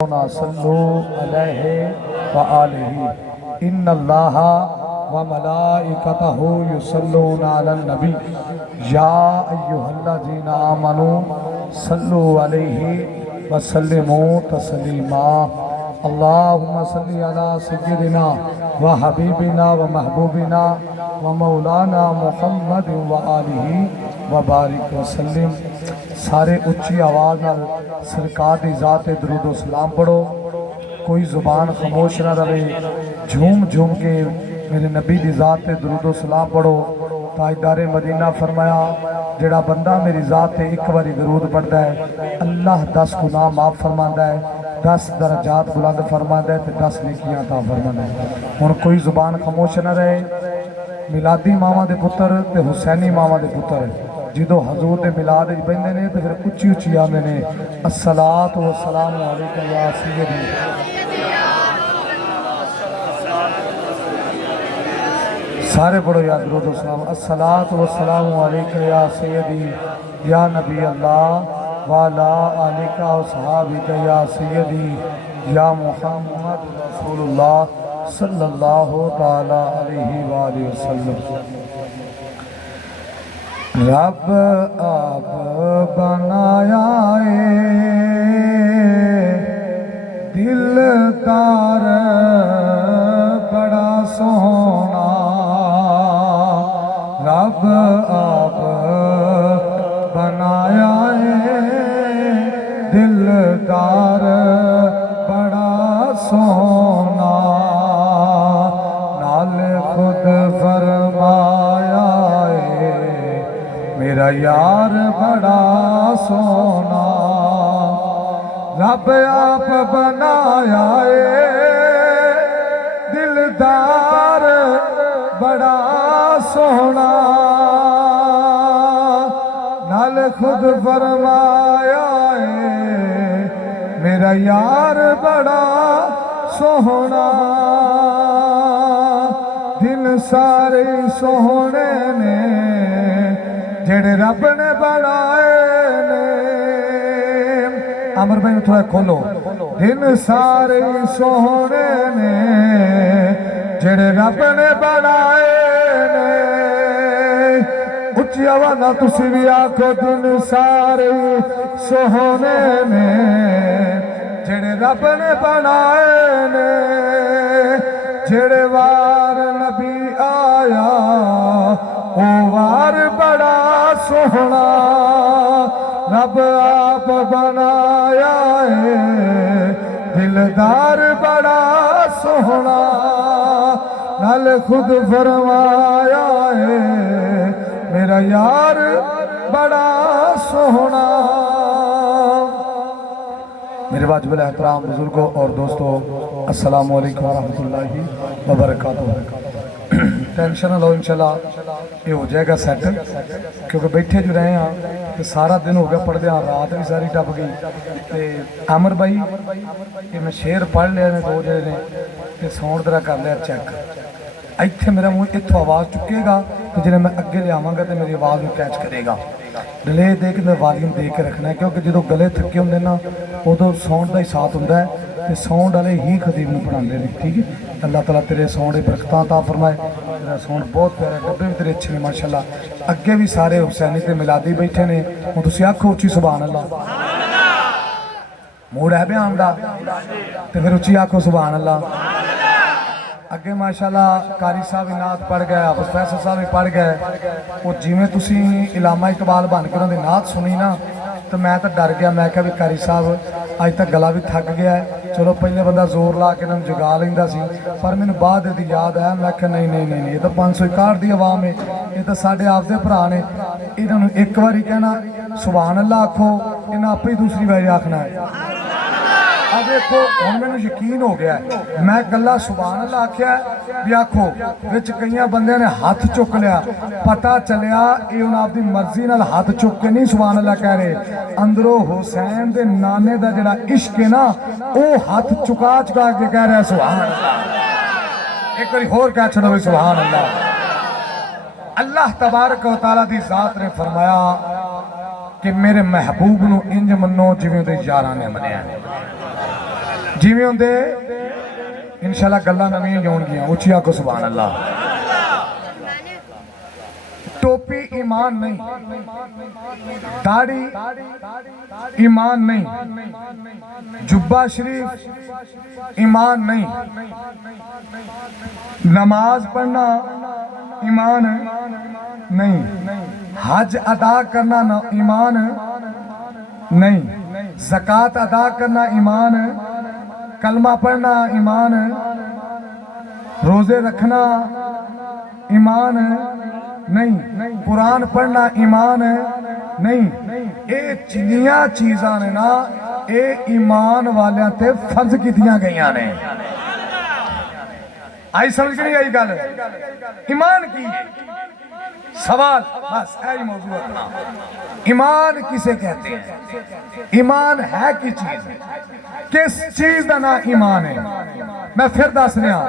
सल्लु अलैहि व आलिहि इन्नल्लाहा व मलाइकतहु युसल्लूना अलन नबी या अय्युहल्लज़ीना आमनू सल्लु अलैहि व सल्लिमू तस्लीमा। अल्लाहुम्मा सल्लि अला सय्यिदिना व हबीबिना व महबूबिना व मौलाना मुहम्मद व आलिहि व बारिक व सल्लिम। सारे उच्ची आवाज़ नाल सरकार की ज़ात दरूद सलाम पढ़ो। कोई जुबान खामोश ना रहे, झूम झूम के मेरे नबी की ज़ात दरूद सलाम पढ़ो। ताजदारे मदीना फरमाया जेड़ा बंदा मेरी ज़ात एक बारी दरूद पढ़ता है अल्लाह 10 गुनाह माफ़ फरमाता है, 10 दरजात बुलंद फरमाता है, 10 नेकियां अता फरमाता है। हुण कोई जुबान खामोश ना रहे। मिलादी मावां दे पुत्र ते हुसैनी मावां दे पुत्र जो हजूर के मिलाद बहते हैं तो फिर उच्ची उच्ची आते हैं अस्सलातु वस्सलामु अलैका या सय्यदी। सारे पढ़ो या दुरूद सलाम। अस्सलातु वस्सलामु अलैका या सय्यदी या नबी अल्लाह वाला आलिका व सहाबिका या सय्यदी या मुहम्मद रसूलुल्लाह सल्लल्लाहु ताला अलैहि वसल्लम। रब आप बनाया दिलदार बड़ा सोना। रब आप बनाया दिलदार बड़ा सोना। नाल खुद फरमाया मेरा यार बड़ा सोना। रब आप बनाया दिलदार बड़ा सोना। नाल खुद फरमाया मेरा यार बड़ा सोना। दिन सारे सोहने ने जेड़े रब ने बनाए ने। अमर भाई थोड़ा खोलो। दिन सारे सोहने ने जेड़े रब ने बनाए ने। उच्ची आवाज़ नाल तुसी भी आखो दिन सारे सोहने ने जेड़े रब ने बनाए ने। जेड़े वार नबी आया ओ वार बड़ा सोहना। रब आप बनाया दिलदार बड़ा सोहना। नाल खुद फरमाया मेरा यार बड़ा सोहना। मेरे वाजिब एहतराम बुजुर्गों और दोस्तों अस्सलामु अलैकुम वरहमतुल्लाहि वबरकातुहू। टेंशन ना लो, इंशाल्लाह ये हो जाएगा सेट, क्योंकि बैठे जो रहे हैं तो सारा दिन हो गया पढ़दे, रात भी सारी टप गई। तो अमर भाई ये मैं शेर पढ़ लिया ने, 2 जने ने तो साउंड जरा कर लिया चेक। इत्थे मेरा मूँह इतों आवाज़ चुकेगा तो जो मैं अगे लियावगा तो मेरी आवाज़ में कैच करेगा। डिले दे के वॉल्यूम दे के रखना है, क्योंकि जो गले थके होंगे ना उदों साउंड का ही साथ होंगे तो साउंड वाले ही खतीब में पढ़ाते हैं। ठीक है, अल्लाह ताला तेरे साउंड बरकतां अता फरमाए। तेरा साउंड बहुत प्यारा, डब्बे भी तेरे अच्छे ने माशाल्लाह। अगे भी सारे हुसैनी ते मिलादी बैठे ने। हुण तुसीं आखो उच्ची सुभान अल्लाह। मूड है बयान दा तो फिर उच्ची आखो सुभान अल्लाह। अगे माशाल्लाह कारी साहब नात पढ़ गए, हाफिज फैसल साहब भी पढ़ गए। वो जिमें तुसी इलामा इकबाल बन के उन्होंने नात सुनी ना तो मैं तो डर गया। मैं क्या भी कारी साहब अज तक गला भी थक गया है। चलो पहले बंदा जोर ला के इन्होंने जगा लेंदा सी, पर मैंने बाद दी याद आया। मैं क्या नहीं नहीं नहीं ये तो 561 की आवाम है, ये तो साढ़े आपदे भरा ने। इन्होंने एक बारी कहना सुभान अल्लाह आखो, इन्हें आपे ही दूसरी बारी आखना है। अब देखो हम मैंने यकीन हो गया है। मैं कला सुभान अल्लाह आख्या भी आखो, विच कई बंदे ने हाथ चुक लिया, पता चलिया ये उन्हें आपकी मर्जी नाल हाथ चुक के नहीं सुभान अल्लाह कह रहे। अंदरों हुसैन दे नाने दा जिहड़ा इश्क है ना वो हाथ चुका चुका के कह रहा सुभान अल्लाह। एक बार होर कह छड़ो भी सुभान अल्लाह। अल्लाह तबारक व तआला दी जात ने फरमाया कि मेरे महबूब नूं इंज मनो जिवें दे यारां ने मनिया। जिवें हुंदे इंशाअल्लाह गल्लां नवीं होणगियां। उच्ची आखो सुभान अल्लाह। टोपी ईमान नहीं, दाढ़ी ईमान नहीं, जुब्बा शरीफ ईमान नहीं, नमाज पढ़ना ईमान नहीं, हज अदा करना ईमान नहीं, ज़कात अदा करना ईमान, कलमा पढ़ना ईमान, रोजे रखना ईमान नहीं, कुरान पढ़ना ईमान नहीं। ये जिन्नियां चीज़ां ने ना ये ईमान वालियां ते फर्ज कीतियां गईयां ने। आई समझ नहीं आई गल? ईमान की सवाल बस यही मौजूद अपना। ईमान किसे कहते हैं? ईमान है की चीज? किस चीज का ना ईमान है? मैं फिर दस रहा,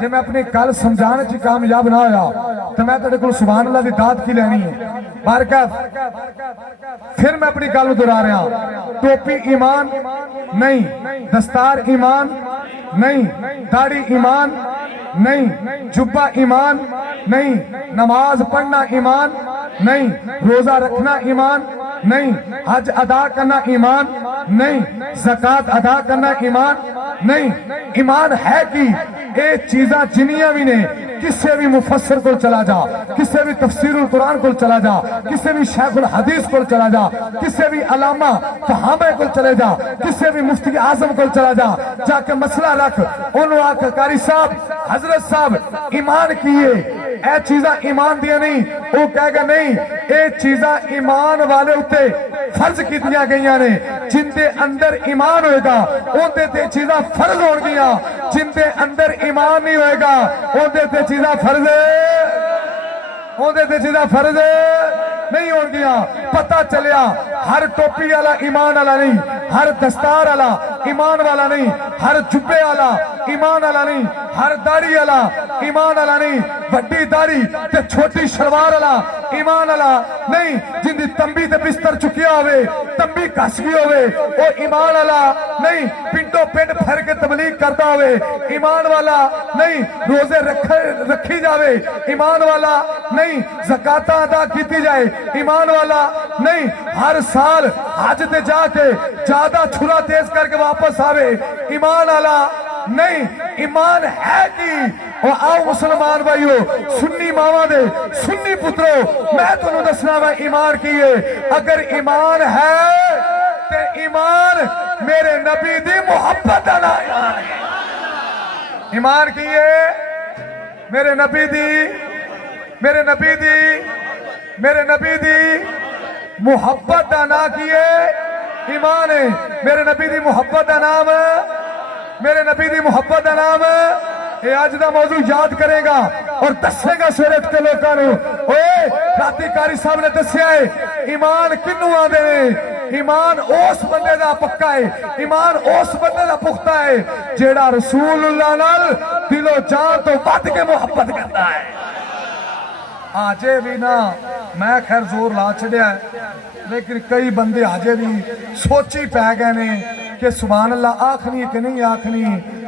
जे मैं अपनी गल समझाने च कामयाब ना होया तो मैं तेरे को सुभान अल्लाह की दात की लेनी है। बरकत फिर मैं अपनी गल दोहरा रहा। टोपी ईमान नहीं, दस्तार ईमान नहीं, दाढ़ी ईमान नहीं, जुब्बा ईमान नहीं, नमाज पढ़ना ईमान नहीं, रोजा रखना ईमान नहीं, हज अदा करना ईमान नहीं, ज़कात अदा करना ईमान नहीं। ईमान है कि ये चीज़ां जिन्नियां भी ने, किसी भी मुफस्सिर को चला जा, किसी भी तफसीरुल कुरान को चला जा, किसी भी शेखुल हदीस को चला जा, किसी भी अलामा फहामे को चले जा, किसी भी मुफ्ती आजम को चला जा, जाके मसला रख, उन्होंने आके कारी साहब हजरत साहब ईमान किए ए चीज़ां ईमान दिया नहीं, वो कहेगा नहीं ये चीज़ां ईमान वाले उत्ते फर्ज कीतियां गईयां ने। जिंदे अंदर ईमान होएगा उनते ते चीज़ां फर्ज होणगियां, जिंदे अंदर ईमान नहीं होएगा उनते ते चीज़ां फर्ज, उनते ते चीज़ां फर्ज नहीं होणगियां। पता चलिया हर टोपी वाला ईमान वाला नहीं, हर दस्तार वाला ईमान वाला नहीं, हर जुब्बे वाला ईमान वाला नहीं, हर दाढ़ी वाला ईमान वाला नहीं, वड्डी दाढ़ी ते छोटी शलवार वाला ईमान वाला नहीं, जिंदी तंबी ते बिस्तर चुकिया होवे, तंबी कस गई होवे वो ईमान वाला नहीं, पिंडो पिंड फिर के तबलीग करता होवे ईमान वाला नहीं, रोजे रखी जावे ईमान वाला नहीं, ज़कात अदा की जाए ईमान वाला नहीं, हर साल हज ते जाके ज्यादा छुरा तेज करके वापस आवे ईमान वाला नहीं। ईमान है कि आओ मुसलमान भाइयों, सुन्नी मावा दे सुन्नी पुत्रों, मैं तुहानू दसना वा ईमान की है। अगर ईमान है ते ईमान मेरे नबी दी मुहब्बत दा नाम है। ईमान की है मेरे नबी दी, मेरे नबी दी, मेरे नबी दी मुहब्बत दा नाम की है ईमान है। मेरे नबी दी मुहब्बत दा नाम, मेरे नबी दी मुहब्बत दा नाम ये अज दा मौजू याद करेगा और दसेगा सवेरे के लोगों को। ओए राती कारी साहब ने दसिया है ईमान किनू आंदे ने? ईमान उस बंदे दा पक्का है, ईमान उस बंदे दा पुख्ता है जेड़ा रसूलुल्लाह नाल दिलो जान तो वध के मुहब्बत करता है। आजे भी ना मैं खैर जोर ला छड़िया, लेकिन कई बंदे आजे भी सोची पै गए ने कि सुभान अल्लाह आखनी कि नहीं आखनी।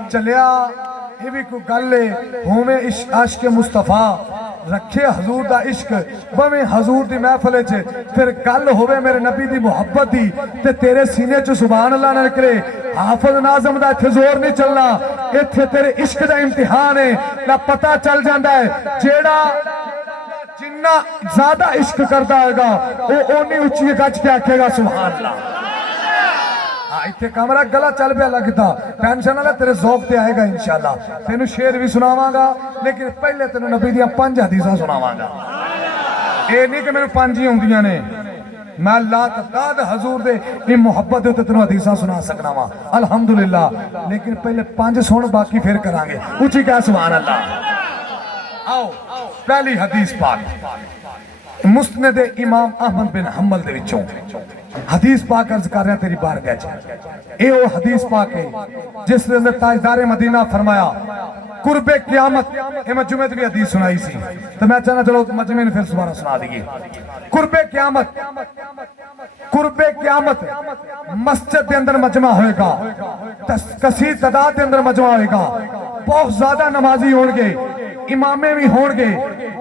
चलिया ये भी कोई गल है, होवे इश्क मुस्तफा रखे हजूर दा इश्क, बवे हजूर दी महफिल च फिर गल होवे मेरे नबी दी मुहब्बत दी ते तेरे सीने च सुभान अल्लाह ना निकले। हाफिज नाज़िम दा इत्थे जोर नहीं चलना, इत्थे तेरे इश्क दा इम्तिहान है ना। पता चल जाता है जेड़ा जिन्ना ज्यादा इश्क करता होगा वो ओनी उच्ची गज के आखेगा सुभान अल्लाह। इतने कमरा गला चल पे लगता, टेंशन वाला तेरे ज़ौक ते आएगा इंशाल्लाह। तेन शेर भी सुनावांगा, लेकिन पहले तेन नबी दियां 5 हदीसां सुनावांगा। ये नहीं कि मैंने 5 ही आउंदियां ने, मैं लातादाद हजूर दे इन मुहब्बत दे तेन हदीसां सुना सकना वा अल्हम्दुलिल्लाह। लेकिन पहले 5 सुन, बाकी फिर करांगे। उची क्या सुभान अल्लाह। आओ पहली हदीस पाक मुस्नद इमाम अहमद बिन हंबल दे विचों हदीस पाक अर्ज कर रहा तेरी बारगाह च। ये वो हदीस पाक है जिस दे अंदर ताजदार मदीना फरमाया कुर्बे क़यामत। ये मैं जुमे भी हदीस सुनाई सी, तो मैं चाहना चलो मजमे ने फिर दोबारा सुना दीजिए। कुर्बे क़यामत कुर्बे क़यामत मस्जिद के अंदर मजमा होएगा, कसी तादाद के अंदर मजमा होएगा, बहुत ज्यादा नमाजी होंगे, इमामे भी होंगे,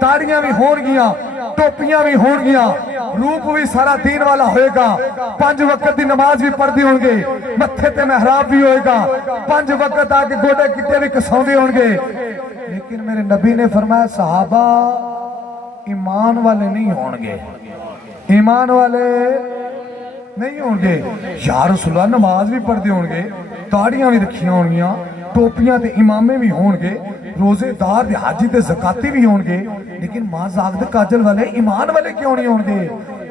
ताड़ियां भी होंगियां, टोपियां भी होंगियां, रूप भी सारा दीन वाला होएगा, 5 वक्त की नमाज भी पढ़ते होंगे, मत्थे ते मेहराब भी होएगा, 5 वक्त आके गोडे किते भी कसाउंदे होंगे। लेकिन मेरे नबी ने फरमाया सहाबा ईमान वाले नहीं होंगे, ईमान वाले नहीं होंगे। या रसूल अल्लाह नमाज भी पढ़ते होंगे, ताड़ियां भी रखियां होंगियां, टोपियां ते इमामे भी होंगे, रोजेदार हाजी ते ज़काती भी होंगे, लेकिन मां जागद काजल वाले ईमान वाले क्यों नहीं होंगे?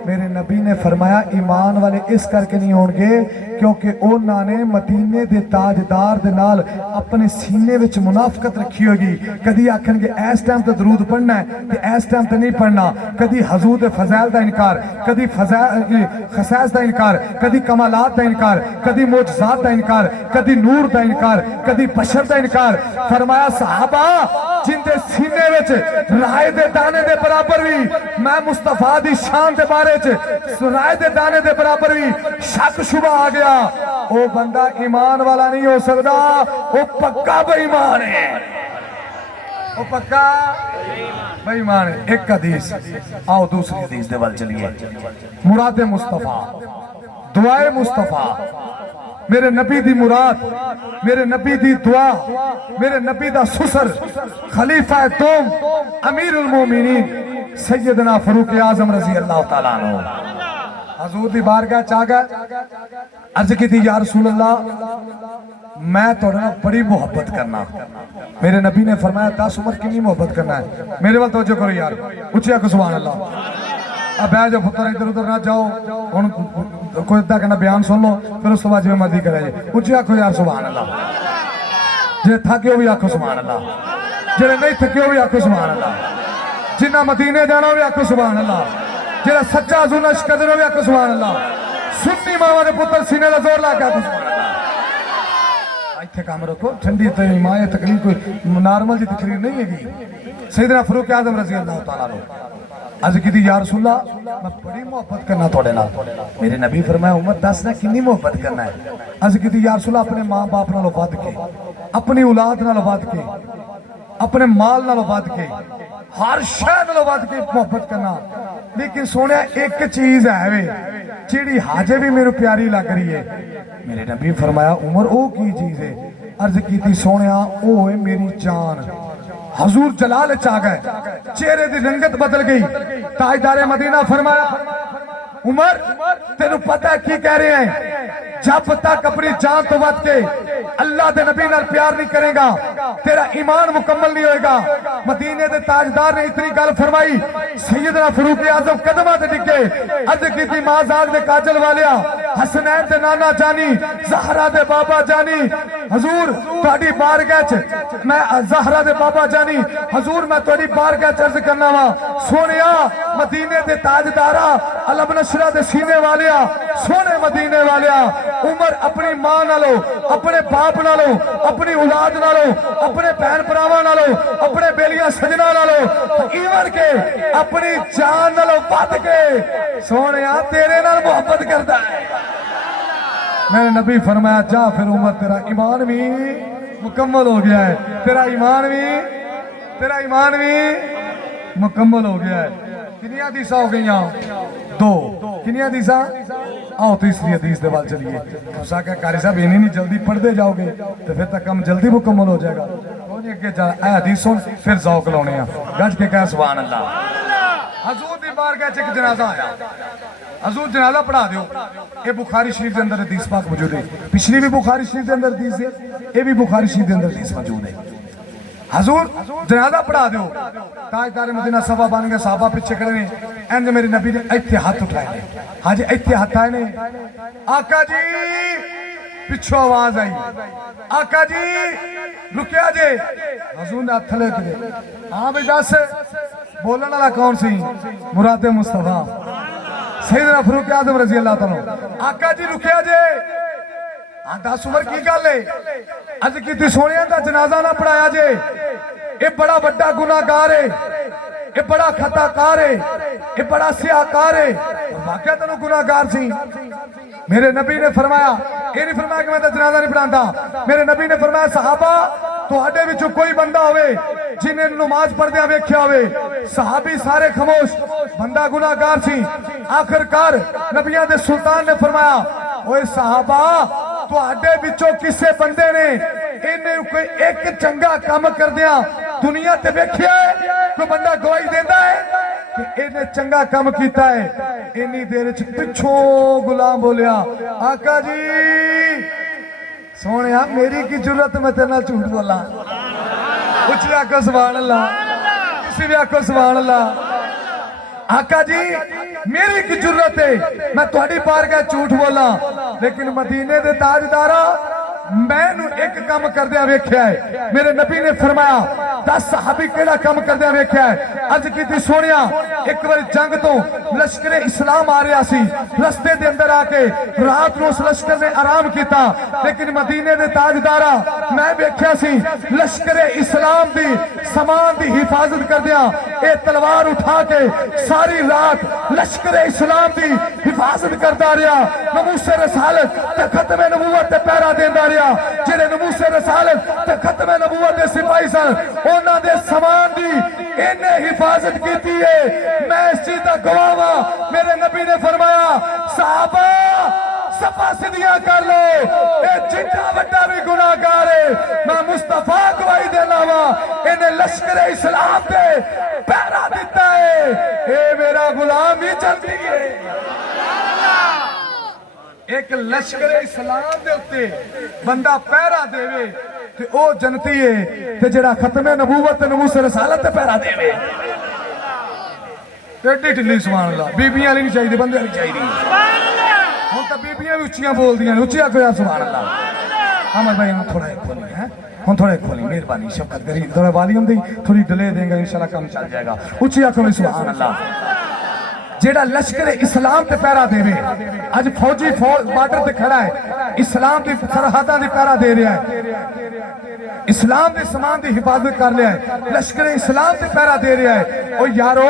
मेरे नबी ने फरमाया ईमान वाले इस करके नहीं होंगे क्योंकि उन्होंने मदीने दे ताजदार दे नाल अपने सीने विच मुनाफकत रखी होगी। कदी आखणगे इस टाइम तो दरूद पढ़ना है ते इस टाइम तो नहीं पढ़ना, कदी हजूर दे फज़ाइल दा इनकार, कदी खसाइस दा इनकार, कदी कमालात दा इनकार, कदी मोजज़ात दा इनकार, कदी नूर दा इनकार, कदी बशर दा इनकार। फरमाया सहाबा जिंदे सीने विच राय दे दाने दे बराबर भी मैं मुस्तफा दी शान दे बारे राय दे दाने दे बराबर भी शक शुबा आ गया, वो बंदा ईमान वाला नहीं हो सकता, वो पक्का बेईमान है, वो पक्का बेईमान है। एक हदीस, आओ दूसरी हदीस दे वल चलिए। मुराद मुस्तफा, दुआए मुस्तफा, मेरे नबी दी मुराद, मेरे नबी दी दुआ, मेरे नबी दा सुसर, खलीफा तुम अमीरुल मोमिनीन सैयदना फरूक आजम रजी अल्लाह तआला अन्हु हजूर दी बारगाह च आ गए, अर्ज की थी या रसूल अल्लाह मैं थोड़े नाल बड़ी मोहब्बत करना। मेरे नबी ने फरमाया 10 उम्र कितनी मोहब्बत करना है? मेरे वाल तवज्जो करो यार, उच्ची आखो सुभान अल्लाह। अब बह जाओ पुत्र, इधर उधर ना जाओ, हुण कोई अद्धा घंटा बयान सुन लो, फिर उस तो बाद जिवें मर्जी करे जे। उच्ची आखो यार सुभान अल्लाह। जे थके हो भी आखो सुभान अल्लाह, जेड़े नहीं थके हो भी आखो सुभान अल्लाह, जिन्ना मदीने जाना भी आखो सुभान अल्लाह, जेड़ा सच्चा जुना शिकदर भी आखो सुभान अल्लाह, सुन्नी मावा दे पुत्र सीने दा जोर ला के आखो सुभान अल्लाह। इत्थे काम रखो, ठंडी ते मां ये तकलीफ कोई नॉर्मल जी तकलीफ नहीं हैगी। सैयदना फरूक आजम रजी अल्लाह तआला अन्हु अर्ज की थी या रसूल अल्लाह मैं बड़ी मोहब्बत करना थोड़े नाल। मेरे नबी फरमाया उम्र 10 ना कितनी मोहब्बत करना है? अर्ज की थी या रसूल अल्लाह अपने मां बाप नालों वध के, अपनी औलाद नालों वध के, अपने माल नालों वध के, हर शय नालों वध के मोहब्बत करना। लेकिन सोने एक चीज है वे जिहड़ी हाजे भी मेरे प्यारी लग रही है। मेरे नबी फरमाया उमर ओ की चीज है? अर्ज की थी सोने ओ है मेरी जान। हजूर जलाल च आ गए, चेहरे की रंगत बदल गई। ताजदारे मदीना फरमाया उमर तेनू पता है की कह रहे हैं? जब तक अपनी जान तो बच के अल्लाह के नबी नाल प्यार नहीं करेगा तेरा ईमान मुकम्मल नहीं होएगा। मदीने के ताजदार ने इतनी गल फरमाई, सैयदना फरूक आजम कदमां ते डिगे। अर्ज की मां जाग दे काजल वालिया, हसनैन दे नाना जानी, ज़हरा दे बाबा जानी, हजूर तुहाडी बारगाह च मैं ज़हरा दे बाबा जानी, हजूर मैं तुहाडी बारगाह च अर्ज करना वा सोनिया मदीने दे ताजदारा, अलम नशरा दे सीने वालिया, सोने मदीने वालिया, उमर अपनी मां नालों, अपने बाप नालों, अपनी औलाद नालों, अपने भैन भरावां नालों, अपने बेलियां सजना नालों, इवन के अपनी जान नालों वध के सोनिया तेरे नाल मोहब्बत करदा है। मेरे नबी फरमाया जा फिर उमर तेरा ईमान भी मुकम्मल हो गया है, तेरा ईमान भी मुकम्मल हो गया है। कितनी हदीसां हो गई? 2। कितनी हदीसां? आओ तीसरी हदीस दे वाल चलिए। तुसा क्या कारी साहब इन्हीं नहीं जल्दी पढ़ते जाओगे तो फिर तक काम जल्दी मुकम्मल हो जाएगा। अगे जा हदीस सुन फिर जौक लाने गज के कह सुभान अल्लाह। हजूर दी बारगाह च एक जनाजा आया, हजूर जनाजा पढ़ा दियो। ये बुखारी शरीफ के अंदर हदीस पाक मौजूद है, पिछली भी बुखारी शरीफ के अंदर हदीस है, ये भी बुखारी शरीफ के अंदर हदीस मौजूद है। हजूर जनाजा पढ़ा दो, ताजदार मदीना सभा बन गए, साहबा पीछे खड़े ने। इंज मेरे नबी ने इत्थे हाथ उठाए ने, हाँ जी इत्थे हाथ आए ने। आका जी पिछों आवाज आई, आका जी रुकिया जे। हजूर ने हथ ले के, हाँ भाई दस बोलने वाला कौन सी? मुराद मुस्तफा सैयदना फरूक आजम रजी अल्लाह तआला। आका जी रुकिया जे, हाँ 10 उम्र की गल है? अज की सोनिया का जनाजा ना पढ़ाया जे, ये बड़ा बड़ा गुनाहगार है, ये बड़ा खताकार है, ये बड़ा सियाकार है। वाकया तेन गुनाहगार सी। मेरे नबी ने फरमाया, ये नहीं फरमाया कि मैं तो जनाजा नहीं पढ़ाता। मेरे नबी ने फरमाया सहाबा तुहाडे विचों कोई बंदा होवे जिन्हें नमाज पढ़दे वेख्या होवे। सहाबी सारे खामोश, बंदा गुनाहगार सी। आखिरकार नबियां दे सुल्तान ने फरमाया, ओए सहाबा तुहाडे विचों किसे बंदे ने इन्हें कोई एक चंगा काम करदिया दुनिया ते वेख्या है? कोई बंदा गवाही देता है कि इन्हें चंगा काम किया है? इन्नी देर च पिछों गुलाम बोलिया, आका जी सोने मेरी की जरूरत, मैं तेरे नाल झूठ बोला? उच्ची आखो सुभान अल्लाह, किसी भी आखो सुभान अल्लाह। आका जी मेरी की जरूरत है, मैं थोड़ी बारगाह झूठ बोला? लेकिन मदीने दे ताजदारा मैं एक काम करदे वेख्या है। मेरे नबी ने फरमाया 10 सहाबी केड़ा काम करदे वेख्या है? अर्ज की सोनिया एक बार जंग तो लश्कर इस्लाम आ रहा सी, रस्ते दे अंदर आके रात को उस लश्कर ने आराम किया। लेकिन मदीने दे ताजदारा मैं वेख्या सी लश्कर इस्लाम दी समान दी हिफाजत करदिया ए तलवार उठा के सारी रात लश्कर इस्लाम दी हिफाजत करता रहा। नमूसे रसालत ते खत्मे नबूवत ते पहरा देंदा रहा। जेड़े नमूसे रसालत ते खत्मे नबूवत दे सिपाही सन उन्हां दे समान दी इन्हें हिफाजत की है। मैं इस चीज का गवाह हां। मेरे नबी ने फरमाया सहाबा सफा सीधियां कर लो, ये जितना बड़ा भी गुनाहगार है मैं मुस्तफा गवाही देना वा इन्हें लश्कर इस्लाम पे पहरा दिता है। ये मेरा गुलाम ही चलती है। एक लश्कर इस्लाम दे उत्ते बंदा पहरा देवे ते ओ जनती है, ते जेड़ा खत्मे नबूवत ते नमूसे रसालत ते पहरा देवे एडी ढिल्ली सुभान अल्लाह। बीबियां वाली नहीं चाहिए, बंदे वाली चाहिए। हुण तां बीबियां भी उच्चियां बोलदियां ने, उच्ची आखो यार सुभान अल्लाह। अमर भाई थोड़ा एक खोली है, हम थोड़ा एक खोली, मेहरबानी शफकत करी, थोड़ा वॉल्यूम दी थोड़ी डिले देंगे, इंशाल्लाह काम चल जाएगा। उच्ची आखो सुभान अल्लाह। जेड़ा लश्कर इस्लाम ते पहरा देवे, अज फौजी बॉर्डर ते खड़ा है, इस्लाम की सरहदां दी पहरा दे रहा है, इस्लाम के समान की हिफाजत कर लिया है, लश्कर इस्लाम ते पहरा दे रहा है। ओ यारो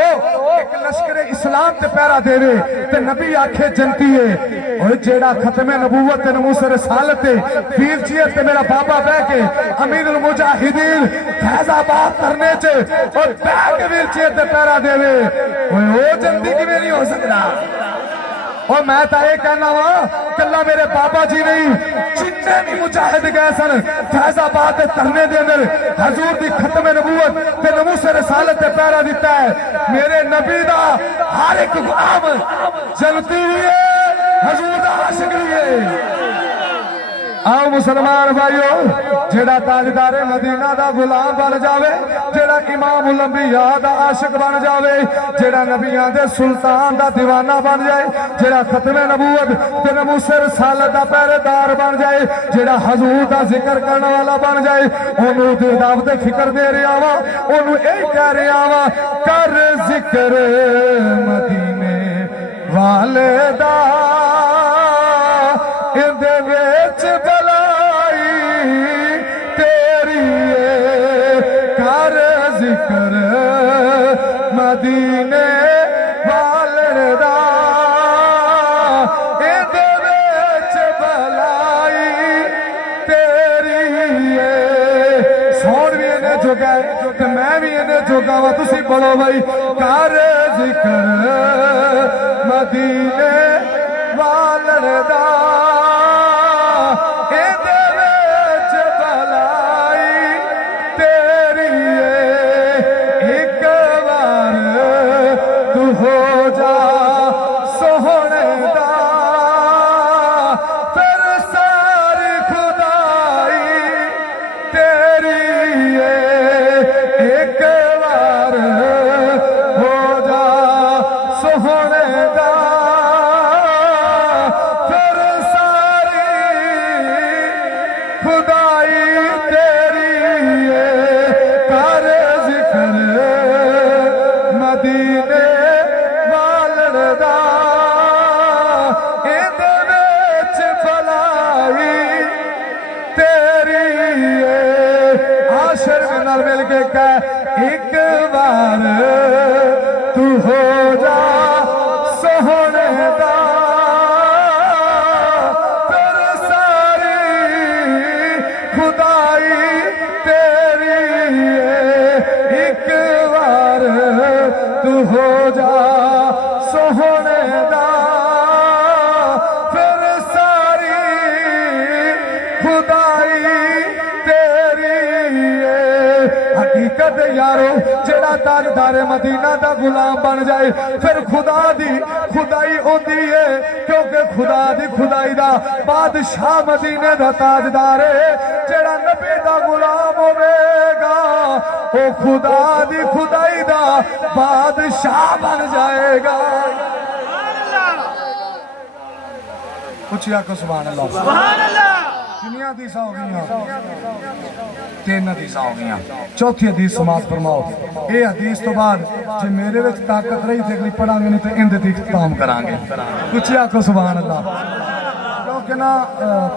एक लश्कर इस्लाम ते पहरा देवे ते नबी आखे जनती है। और जेड़ा खत्मे नबूवत ते नमूसे रसालत ते वीर चीर ते मेरा बाबा बह के अमीरुल मुजाहिदीन फैजाबाद करने च और बह के वीर चीर ते पहरा देवे, ओ जनती की नहीं हो सकता। और मैं तो यह कहना वा कला मेरे बाबा जी नहीं, जिन्ने भी मुजाहिद गए सन फैजाबाद के धरने के अंदर हजूर की खत्म नबूवत ते नमूसे रसालत ते पहरा दिता है। मेरे नबी दा हर एक गुलाम जनती भी है, हजूर दा आशिक भी है। आओ मुसलमान भाइयों, जेड़ा ताजदारे मदीना दा गुलाम बन जावे, जेड़ा इमामुल अंबिया दा आशिक बन जावे, जेड़ा नबियां दे सुल्तान दा दीवाना बन जाए, जेड़ा खत्मे नबूवत ते नमूसे रसालत दा पहरेदार बन जाए, जेड़ा हजूर दा जिक्र करने वाला बन जाए, ओनू दावत फिक्र दे रहा वा, ओनू यही कह रहा वा कर जिक्र मदीने वाले दा इंदे विच भलाई तेरी कर जिक्र मदीने वाले दा इंदे विच भलाई तेरी सोन भी इन्हें जोगा है ते मैं भी इन्हें जोगा वा। तुसी बोलो भाई कर जिक्र मदीने वाले दा फिर हकीकत यारो जेड़ा ताजदारे मदीना दा गुलाम बन जाए फिर खुदा दी खुदाई होती है, क्योंकि खुदा दी खुदाई दा बादशाह मदीने दा ताजदार है। जेड़ा नबी दा गुलाम होवेगा वो खुदा दी खुदाई दा बादशाह बन जाएगा। कुछ आखो सुभान अल्लाह। सुभान अल्लाह। कितनी हदीसां हो गई? 3 हदीसां हो गई। चौथी हदीस समाप्त फरमाओ। ये हदीस तो बाद जो मेरे विच ताकत रही थी अगली पढ़ांगे नहीं तो इंदे दी इख्तिताम करांगे। कुछ आखो सुभान अल्लाह। क्योंकि ना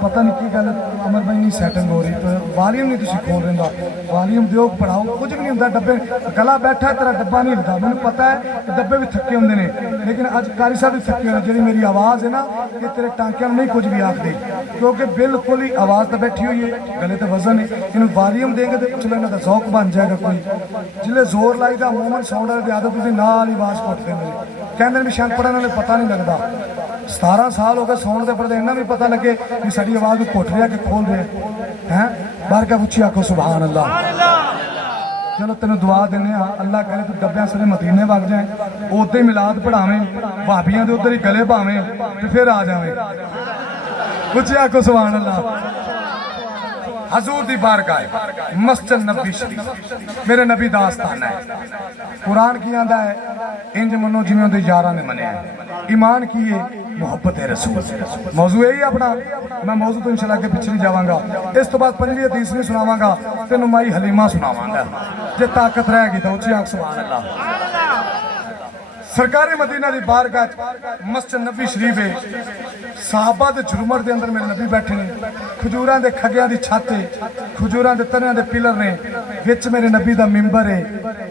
पता नहीं की गल अमर भाई नहीं सैटिंग हो रही तो वॉल्यूम नहीं तुम खोल रहा। वॉल्यूम दो पढ़ाओ कुछ भी नहीं होंगे। डब्बे गला बैठा तेरा डब्बा नहीं हिलता। मैंने पता है कि डब्बे भी थके होंगे ने, लेकिन अज कारी साहब भी थके होने। जी मेरी आवाज़ है ना ये तेरे टांकियां नहीं कुछ भी आखती, क्योंकि बिल्कुल ही आवाज़ तो बैठी हुई है, गले तो वजन है। इन वॉल्यूम देंगे तो चलो इन्हों का जौक बन जाएगा। कोई जिले जोर लाई का मूवमेंट साउंड वाले की आदत तुम नाल ही आवाज़ घुट देंगे। कहते भी शायद पढ़ने वाले पता नहीं लगता। 17 साल हो गए साउंड के पढ़ते इन्ना भी पता लगे कि साड़ी आवाज़ घुट रहा कि खोल रहा है। बाहर क्या पूछी आखो सुभान अल्लाह। चलो तेन दुआ देने अल्लाह करे तू डब्बिया सारे मदीने वग जाए, उदे मिलाद पढ़ावें, भाबियां दे उधर ही गले भावें तो फिर आ जावे। कुछ आखो सुभान अल्लाह। हजूर दी बारगाह मस्जिद नबी शरीफ मेरे नबी दा आस्थाना है। कुरान की आंदा है इंज मनो जिवें उहदे यारां ने मनिया है। ईमान की है मोहब्बत है रसूल। मौजू यही अपना मैं मौजू तो इंशाल्लाह के पीछे नहीं जावांगा। इस तो बाद 5वीं हदीस नहीं सुनावांगा, तेन माई हलीमा सुनावांगा जे ताकत रहेगी तो। उची आख सुभान अल्लाह। सरकारी मदीना की बारगाह मस्जिद नबी शरीफ है। साहबा के झुरमर के अंदर मेरे नबी बैठे ने। खजूर के खगिया की छत है, खजूर के तनिया के पिलर ने, विच मेरे नबी का मिंबर है,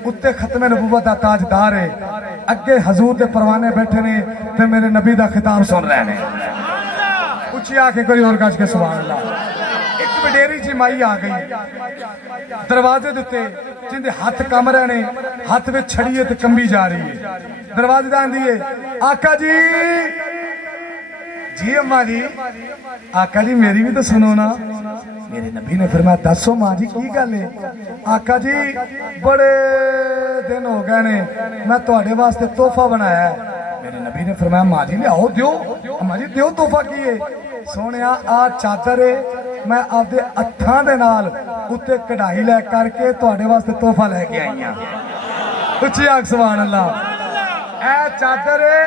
उत्ते खत्मे नबूवत का ताजदार है, अगे हजूर के परवाने बैठे ने ते मेरे नबी का खिताब सुन रहे हैं। उची आके कोई और गज के सुभान अल्लाह। एक वडेरी जी माई आ गई दरवाजे के उत्ते जिंदे हाथ कम रहे ने, हाथ में छड़ी है तो कंबी जा रही है। दरवाजे का आंदी है आका जी। जी अम्मा जी। आका जी मेरी भी तो सुनो ना। मेरे नबी ने फिर मैं दसो माँ जी की गल है? आका जी बड़े दिन हो गए ने मैं तुहाडे वास्ते तोहफा बनाया है। मेरे नबी ने फरमाया माँ जी लियाओ दियो। अम्मा जी दियो तोहफा की है? सोने आ चादर है मैं आपदे हत्थां दे नाल उत्ते कढ़ाई लै करके तुहाडे वास्ते तोहफा लैके आई हां। उच्ची आख सुभान अल्लाह। ए चादर है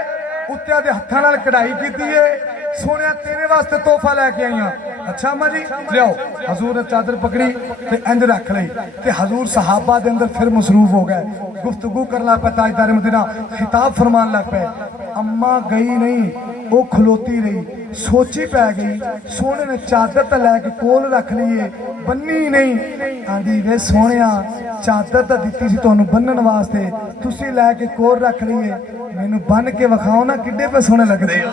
उत्ते दे हत्थां नाल कढ़ाई कीती है। सोने तेरे वास्ते तोहफा लैके आई हां। अच्छा अम्मा जी लियाओ। हजूर ने चादर पकड़ी ते इंज रख लई ते हजूर सहाबा दे अंदर फिर मसरूफ हो गए। गुफ्तगू करन लग पे, ताजदारे मदीना खिताब फरमान लग पे। अम्मा गई नहीं वो खलोती रही, सोची पै गई। सोने ने चादर तो लैके कोल रख ली है, बन्नी नहीं। आंदी वे सोने चादर तो दी सी तुहानू बन्नण वास्ते, तुसी लैके कोल रख ली है, मैनू बन के विखाओ ना किड्डे पे सोने लगदे हो।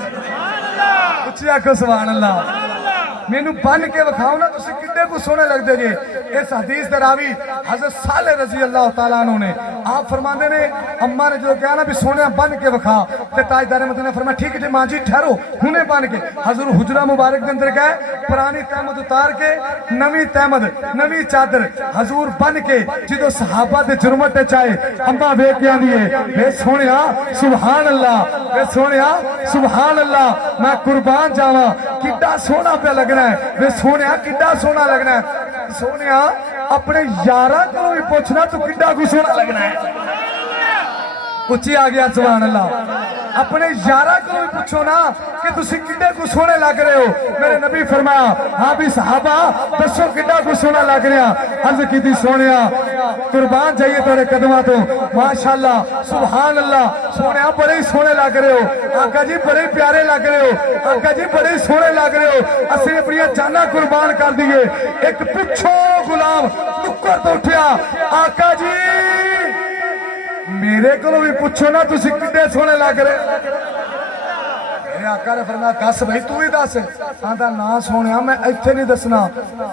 उच्ची आखो सुभान अल्लाह। मैनू बन के विखाओ ना तुसी किड्डे को सोने लगदे जे। इस हदीस दे रावी हज़रत साले रज़ी अल्लाह तआला अन्हु ने आप फरमांदे ने अम्मा ने जो कहा ना भी सोने बन के विखा ते ताजदारे मदीना फरमाया ठीक है जी मां जी ठहरो हुने बन के। हजूर हुजरा मुबारक के अंदर गए, पुरानी तहमद उतार के नवी तहमद नवी चादर हजूर बन के जो सहाबा के जुर्मत चाहे अम्मा वेख के आंदी है वे सोने सुभान अल्लाह, वे सोने सुभान अल्लाह। मैं कुर्बान जावा किड्डा सोना पे लगना है, वे सोने किड्डा सोना लगना है। सोने अपने यारा को भी पूछना तू किड्डा को सोना लगना है। उच्ची आ गया सुभान अल्लाह। अपने यारा को भी पूछो ना कि तुसी किड्डे को सोने लग रहे हो। मेरे नबी फरमाया हाँ भी सहाबा दसो किड्डा को सोना लग रहा। अर्ज की सोने कुर्बान जाइए तेरे कदमां तो माशाअल्लाह सुभान अल्लाह। सोने बड़े ही सोने लग रहे हो आका जी, बड़े प्यारे लग रहे हो आका जी, बड़े ही सोने लग रहे हो। असि अपनी जाना कुर्बान कर दिए। एक पिछो गुलाम टुक्कर तो उठिया आका जी मेरे को भी पूछो ना तुसी किड्डे सोने लग रहे। मेरे आका ने फरमाया दस भाई तू ही दस। आंदा ना सोने मैं इत्थे नहीं दसना।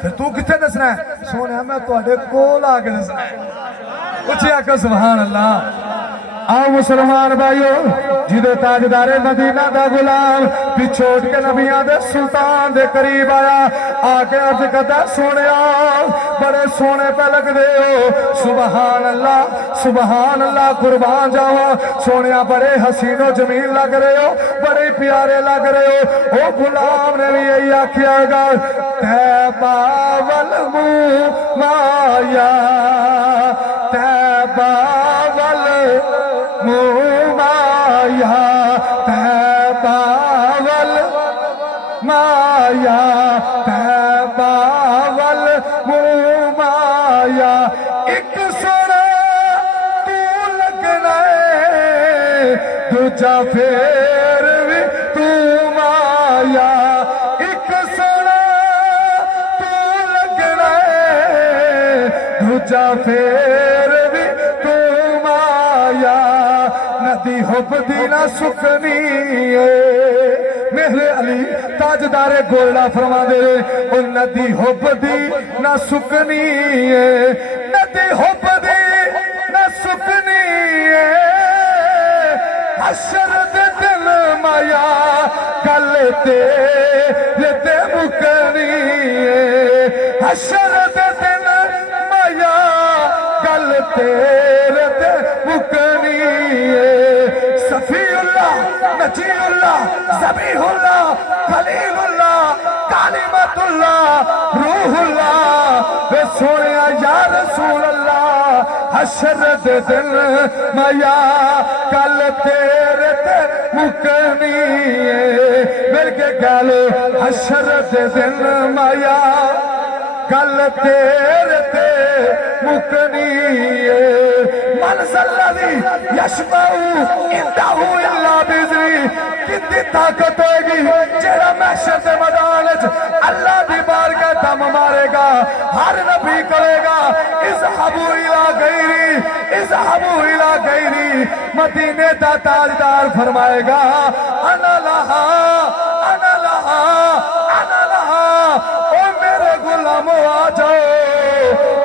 फिर तू कित्थे दसना है? सोने मैं तुहाडे कोल आके दसना है। उच्ची आखो सुभान अल्लाह। आओ मुसलमान भाइयों, जिदे ताजदारे मदीना दा गुलाम पिछोड़ के नबियां दे सुल्तान दे करीब आया, आके अर्ज करदा सोनिया बड़े सोने पे लगदे हो, सुबहान अल्लाह कुर्बान जावा सोनिया, बड़े हसीनो जमीन लग रहे हो, बड़े प्यारे लग रहे हो। ओ गुलाम ने भी यही आखियागा, तैबा वल मुँह माया, तैबा वल मुँह माया, तैबा वल माया, तैबा वल मुँह माया, एक सोना तू लगना है, दूजा फेर भी तू माया, एक सोना तू लगना है, दूजा फेर भी तू माया, नदी हुब्बदी ना सुकनी मेरे अली ताजदारे गोल्डा फरमा दे, ओ नदी हुब्बदी ना सुकनी नदी हुब्बदी ना सुकनी हशर दे दिल माया गल ते मुकनी, हशर दे दिल माया गल तेरे ते मुकनी, सफीउल्लाह नजीउल्लाह ज़बीहुल्लाह खलीलुल्लाह कालिमतुल्लाह रूहुल्लाह, वे सोनिया या रसूल अल्लाह हशर दे दिल माया कल तेरे ते मुकनी, मिल के गल हशर दे दिल माया गल तेरे ते मुकनी, मनज़ल्लज़ी यशफ़अु इंदहु इल्ला बिइज़्निही, कितनी ताकत होगी जेड़ा महशर दे मैदान च अल्लाह दी बारगाह दम मारेगा, हर नबी कहेगा इज़हबू इला गैरी, इज़हबू इला गैरी, मदीने दा ताजदार फरमाएगा अना लहा अना लहा अना लहा, ओ मेरे गुलामो आ जाओ,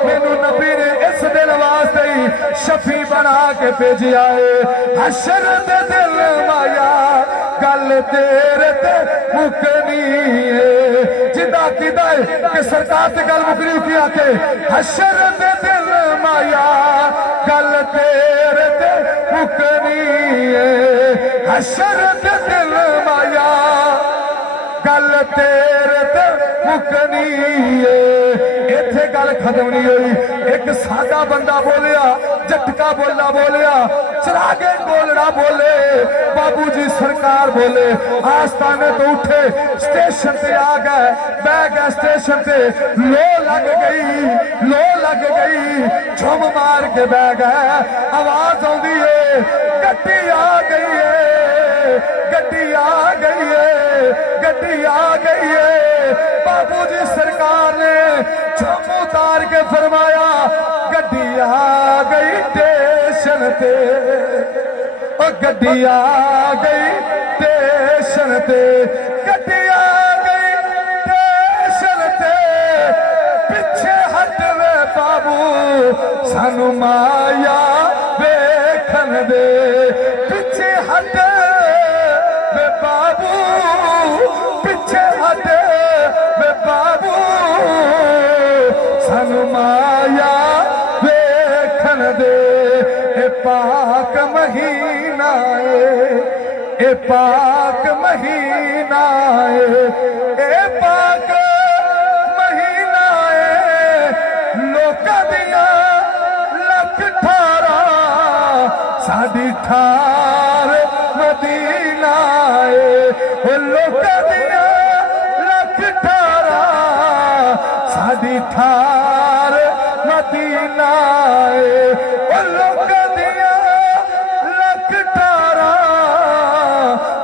मैनू नबी ने इस दिन वास्ते ही शफी बना के भेजिया है, हशर दे दिल माया गल तेरे ते मुकनी है, जिदा किदा कि सरकार ते गल मुकनी की आके हशर दे दिल माया गल तेरे ते मुकनी है, हशर दे दिल माया गल तेरे ते मुकनी है, इत्थे गल खत्म नहीं हुई, एक सादा बंदा बोलिया, झटका बोला बोलिया, चरागे बोलना बोले, बाबूजी सरकार बोले, आस्थाने तो उठे स्टेशन पे आ गए, बह गए स्टेशन पे, लो लग गई, झुम मार के बह गए, आवाज आती है गड्डी आ गई है, गड्डी आ गई है, गड्डी आ गई है, बाबूजी सरकार ने झुम उतार के फरमाया गड्डी आ गई स्टेशन पे, ओ गड्डी आ गई स्टेशन पे, गड्डी आ गई स्टेशन पे, पिछे हट वे बाबू सानू माया वेखन दे, पिछे हट वे बाबू, पिछे हट वे बाबू सानू माया वेखन दे, ए पाक महीना ए पाक महीना ए पाक महीना लोकां दियां लख ठारा साडी ठार मदीना ए, लोकां दियां लख ठारा साडी ठार मदीना ए, लोकां दियां लख ठारा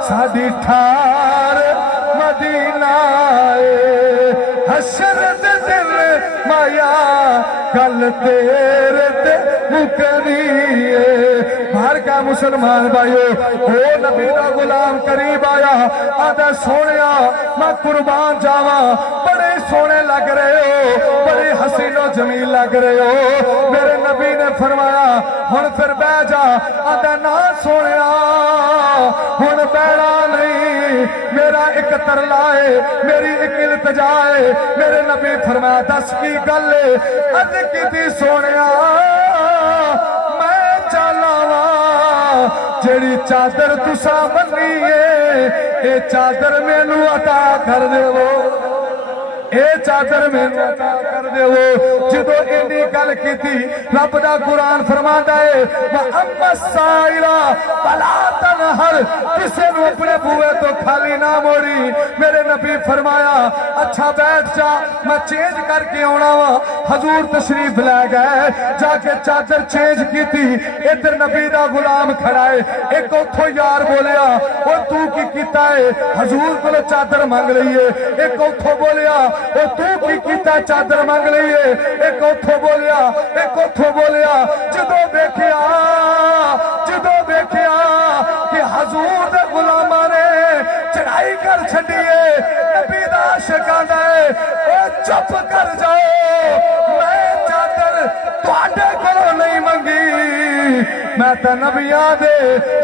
साडी ठार मदीना ए, हशर दे दिल माया गल तेरे ते मुकनी है। बाहर क्या मुसलमान भाइयों, ओ नबी दा गुलाम करीब आया, आदा सोनिया मैं कुर्बान जावा, बड़े सोने लग रहे हो, बड़े हसीनो जमील लग रहे हो। मेरे नबी ने फरमाया हुण फिर बह जा, आदा ना सोनिया हुण बैठा नहीं, मेरा एक तरला है, मेरी एक इल्तिजा है। मेरे नबी फरमाया दस की गल है, अर्ज की सोनिया मैं चला वा, जेड़ी चादर तुसा मनी है ये चादर मैनू अता कर देवो, ए चादर मैनू अता कर देवो। जदों इन्नी गल कीती रब दा कुरान फरमांदा है व अम्मा साइला भला तनहर, किसे नू अपने बूए तो खाली ना मोड़ी। मेरे नबी फरमाया अच्छा बैठ जा, मैं चेंज करके आना वा। हजूर तशरीफ लै गए, जाके चादर चेंज की। इधर नबी दा गुलाम खड़ा है, एक उथों यार बोलिया ओ तू की कीता है, हजूर को चादर मंग लईए। एक उथों बोलिया ओ तू की कीता, चादर मंग लईए। एक उथों बोलिया, एक उथों बोलिया। जदों देखिया कि हजूर दे गुलामां ने चढ़ाई कर छड़िए, नबी दा आशिक आंदा है ओ चुप कर जाओ, मैं चादर तुहाडे कोलों नहीं मंगी, मैं तो नबियां दे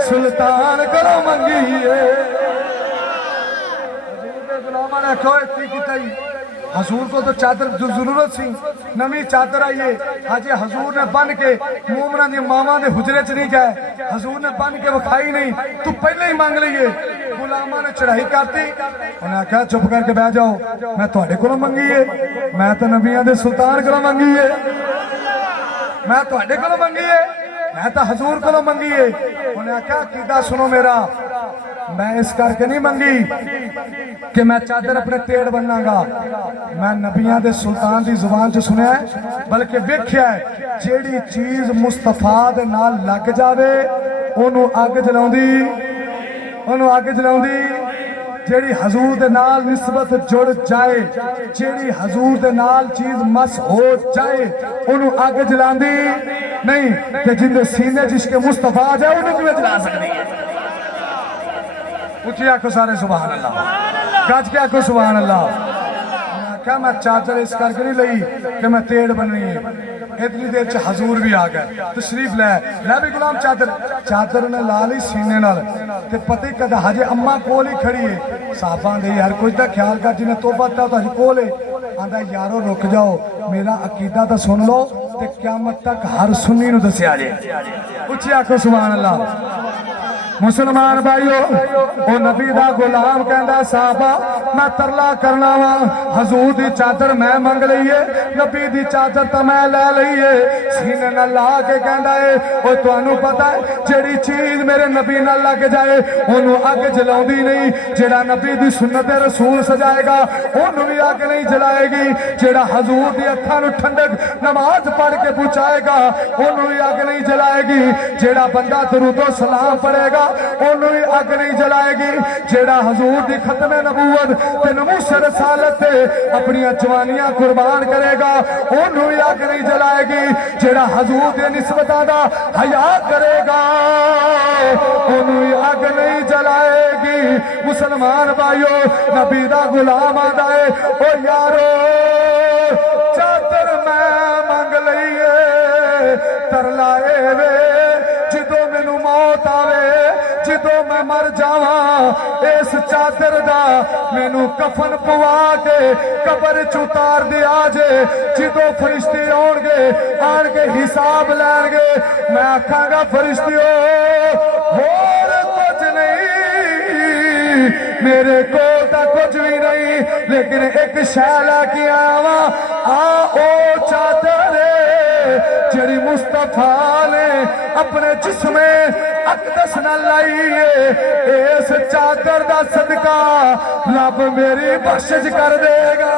सुल्तान कोलों मंगी है। हजूर दे गुलामां ने आखो की कीता जी, हजूर को तो चादर जरूरत सी, नवी चादर आई है। अज हजूर ने बन के मोमना दी मावां दे हुजरे च नहीं गए, हजूर ने बन के विखाई नहीं, तू पहले ही मांग लीए। गुलामां ने चढ़ाई करती, उन्हें आख्या चुप करके बह जाओ, मैं तुहाडे कोलों मंगी है, मैं तो नबियां दे सुल्तान कोलों मंगी है, मैं तुहाडे कोलों मंगी है, मैं तो हजूर कोलों मंगी है। उन्हें आख्या अकीदा सुनो मेरा, मैं इस करके नहीं मंगी कि मैं चादर अपने तेड़ बनागा, मैं नबियां दे सुल्तान दी जुबान च सुनिया बल्कि वेख्या है, जेड़ी चीज मुस्तफा दे नाल लग जावे ओनू अग जलाउंदी, ओनू अग जलाउंदी। जेड़ी हजूर दे नाल निस्बत जुड़ जाए, जेड़ी हजूर दे नाल चीज मस हो जाए ओनू अग जलांदी नहीं, ते जिंदे सीने जिसके मुस्तफा आ जाए ओनू किवें जला सकदी है। उठी आखो सारे सुभान अल्लाह, गज के आखो सुभान अल्लाह। क्या मैं चादर इस करके नहीं लई कि मैं तेड़ बननी है। इतनी देर च हजूर भी आ गए, तशरीफ लै भी गुलाम चादर, चादर ने ला ली सीने नाल, ते पता ही कदा हजे अम्मा कोल ही खड़ी है। साहबां दे यार कुछ दा ख्याल कर, जिन्हें तोहफा दिता तो हजे कोल है। आंदा यारो रुक जाओ, मेरा अकीदा तो सुन लो, ते क़यामत तक हर सुन्नी नूं दस्सिया जे। उच्ची आखो सुभान अल्लाह। मुसलमान भाइयों, वो नबी दा गुलाम कहंदा साहबा मैं तरला करना वा, हजूर दी चादर मैं मंग लईए, नबी दी चादर तो मैं लै लईए। सीने नाल ला के कहंदा है ओ तुहानू पता है जेड़ी चीज मेरे नबी नाल लग जाए ओनू अग जलाउंदी नहीं, जेड़ा नबी दी सुन्नत रसूल सजाएगा ओनू भी अग नहीं जलाएगी, जेड़ा हजूर दी अखां नू ठंडक नमाज पढ़ के पहुंचाएगा ओनू भी अग नहीं जलाएगी, जेड़ा बंदा दरूदो सलाम पढ़ेगा ओनू भी अग नहीं जलाएगी, जेड़ा हजूर दी खत्मे नबूवत ते नमूसे रसालत ते अपनी जवानियां कुर्बान करेगा ओनू भी अग नहीं जलाएगी, जेड़ा हजूर दे निस्बतां दा हया करेगा ओनू भी अग नहीं जलाएगी। मुसलमान भाइयों, नबी दा गुलाम आंदा है ओ यारो चादर मैं मंग लईए, तरलाए वे जिदों मैनू मौत आवे, जिदों मैं मर जावा इस चादर दा मैनू कफन पवा के कबर च उतार दिया जे, जिदों फरिश्ते आउणगे आण के हिसाब लैणगे मैं आखांगा फरिश्तियों होर कुछ नहीं, मेरे को तो कुछ भी नहीं, लेकिन एक शै लैके आया वा, आ ओ चादर जेड़ी मुस्तफा ने अपने जिस्मे अकदस न लाई है, इस चादर दा सदका रब मेरी बख्शिश कर देगा,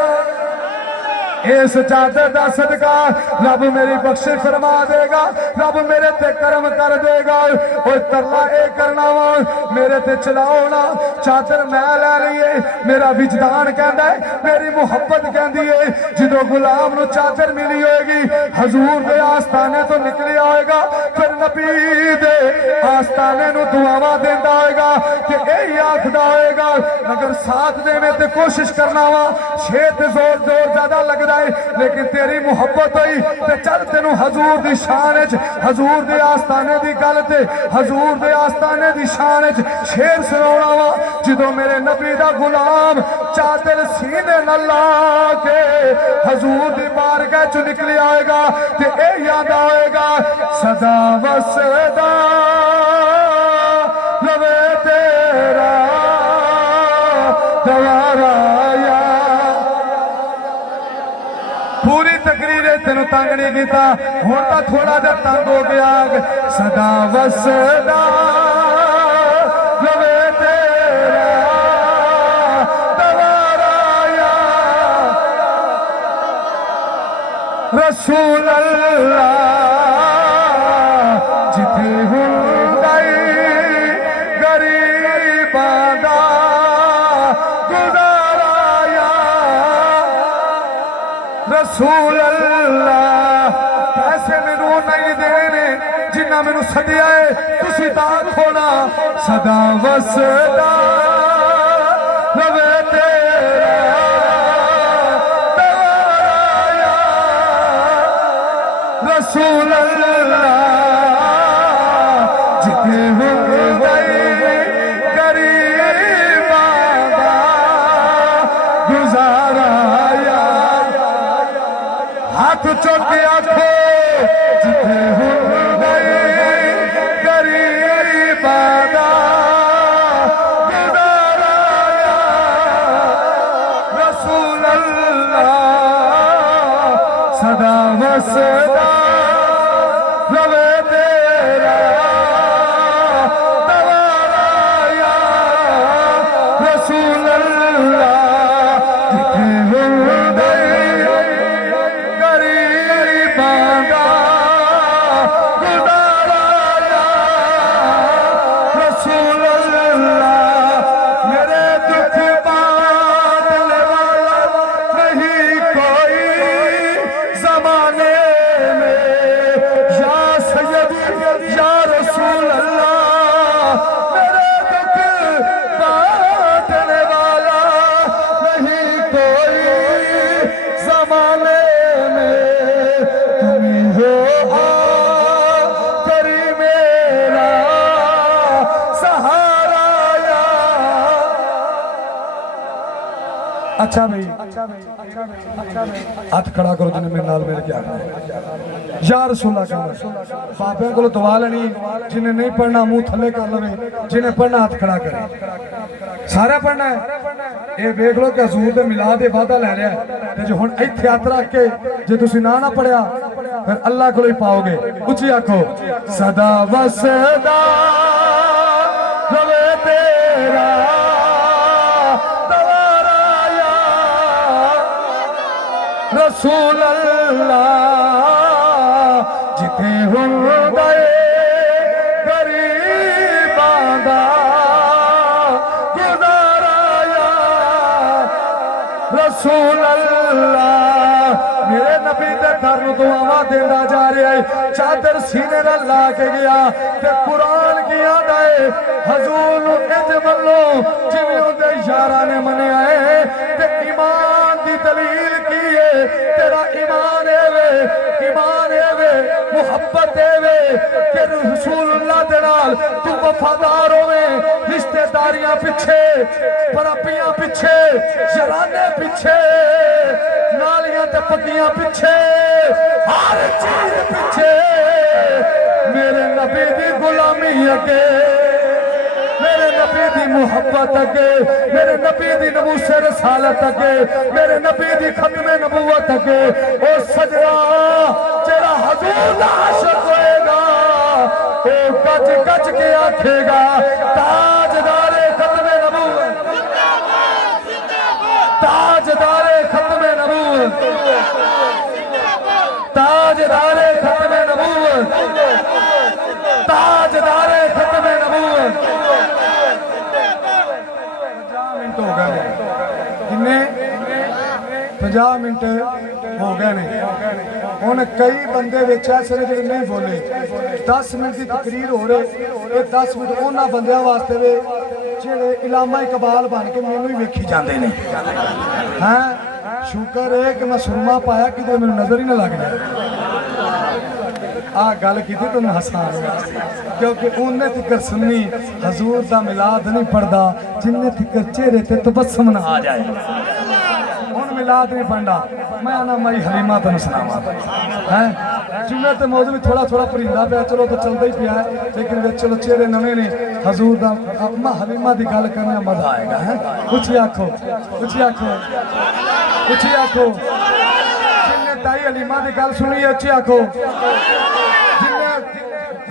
इस चादर का सदका रब मेरी बख्शिश फरमा देगा, रब मेरे ते करम कर देगा। और तरला ए करना वा मेरे ते चलाओ ना, चादर मैं लै लीए मेरा विजदान कहता है, मेरी मुहब्बत कहती है। जो गुलाम नूं चादर मिली होगी हजूर के आस्थाने तो निकलिया होगा, फिर नबी दे आस्थाने नूं दुआवां देंदा होगा कि यही आखदा होगा अगर साथ देने ते कोशिश करना वा छे ते जोर जोर ज्यादा लगता है, लेकिन तेरी मुहब्बत हुई ते चल तेनू हजूर दी शान च, हजूर दे आस्थाने दी गल ते हजूर दे आस्थाने दी शान च शेर सुनाउणा वा। जो मेरे नबी दा गुलाम चादर सीने न ला के हजूर दी बारगाह च निकली आएगा ते ए याद आएगा सदा वसदा लवे तेरा गवारा। पूरी तकरीर तेन तंग नहीं किया, हुण तां थोड़ा जा तंग हो गया। सदा वसदा लवे तेरा दवारा रसूल अल्लाह, जिथे हुंदई गरीबां दा गुजारा रसूल अल्लाह। पैसे मैनू नहीं देने जिन्ना मैनू सदिया है, तुसी तां खोना सदा वसदा रवे तेरा दवारा रसूल अल्लाह, जिथे हुंदई गरीबां दा गुजारा। हाथ चुक आखो जिथे हुंदई गरीबां दा गुजारा रसूल अल्लाह, सदा वसदा रवे तेरा दवारा रसूल अल्लाह, जिथे हुंदई गरीबां दा गुजारा रसूल अल्लाह। मेरे दुख बांटने वाला नहीं कोई जमाने में, या सैयदी या रसूल अल्लाह। मेरे दुख बांटने वाला नहीं कोई जमाने में, तुम हो आखिरी मेरा सहारा। अच्छा भाई हाथ खड़ा करो जिन्हें मेरे नाल मेरे क्या या रसूला बाबे को दवा लेनी, जिन्हें नहीं पढ़ना मुंह थले कर लवे, जिन्हें पढ़ना हाथ खड़ा करे। सारा पढ़ना है। ये देख लो कि हजूर दे मिलाद दे वादा लै रहा है, जो हुण इत्थे हथ रख के जे तुसी ना पढ़िया फिर अल्लाह को ही पाओगे। उच्ची आखो सदा वसदा रवे तेरा दवारा रसूल अल्लाह, जिथे हुंदई गरीबां दा गुजारा रसूल अल्लाह। मेरे नबी दे घर नूं दुआवां देंदा जा रहा है, चादर सीने नाल ला के गया ते कुरान की याद आए हजूर नूं इंज मन्नो जिवें उहदे यारां ने मन्निया है। ते ईमान दी दलील की है, तेरा ईमान एवे मुहब्बत एवे कि रसूलुल्लाह दे नाल तू वफादार होवे। रिश्तेदारियां पिछे, बराबियां पिछे, शराने पिछे, नालियां ते पक्कियां पिछे, हर चीज पिछे मेरे नबी दी गुलामी अगे, मेरे नबी दी मुहब्बत अगे, मेरे नबी दी नमूसे रसालत अगे, मेरे नबी दी खत्मे नबूवत अगे। ओ सजना जेड़ा हजूर दा आशिक होएगा ओ गज गज के आखेगा ताजदारे खत्मे नबूवत, ताजदारे खत्मे नबूवत। ताजदारे खत्मे नबूवत, ताजदारे खत्मे नबूवत। 50 मिनट हो गए किन्ने 50 मिनट हो गए ने हुण कई बंदे विच ऐसे ने जिहड़े नहीं बोले 10 मिनट की तकरीर हो रही ये 10 मिनट उन्हां बंदियां वास्ते वे जिहड़े इलामा इकबाल बन के मैनूं ही वेखी जांदे ने हैं शुक्र है कि मैं सुरमा पाया कि मैनूं नज़र ही ना लग जाए आ गल की तुम हसान क्योंकि उन्हें तिकर सुन्नी हजूर का मिलाद नहीं पढ़ता जिन्हें तिकर चेहरे ते तबस्सुम ना आ जाए हुण मिलाद नहीं पढ़ता मैं आना मई हलीमा तेन सुनावा है जुम्मे ते मौजू भी थोड़ा थोड़ा परिंदा पाया चलो तो चलता ही पिया है लेकिन वे चलो चेहरे नवे ने हजूर का अम्मा हलीमा की गल करने मजा आएगा है कुछ आखो कुछ आखो कुछ आखो जिन्हें ताई हलीमा की गल सुनी है उच्ची आखो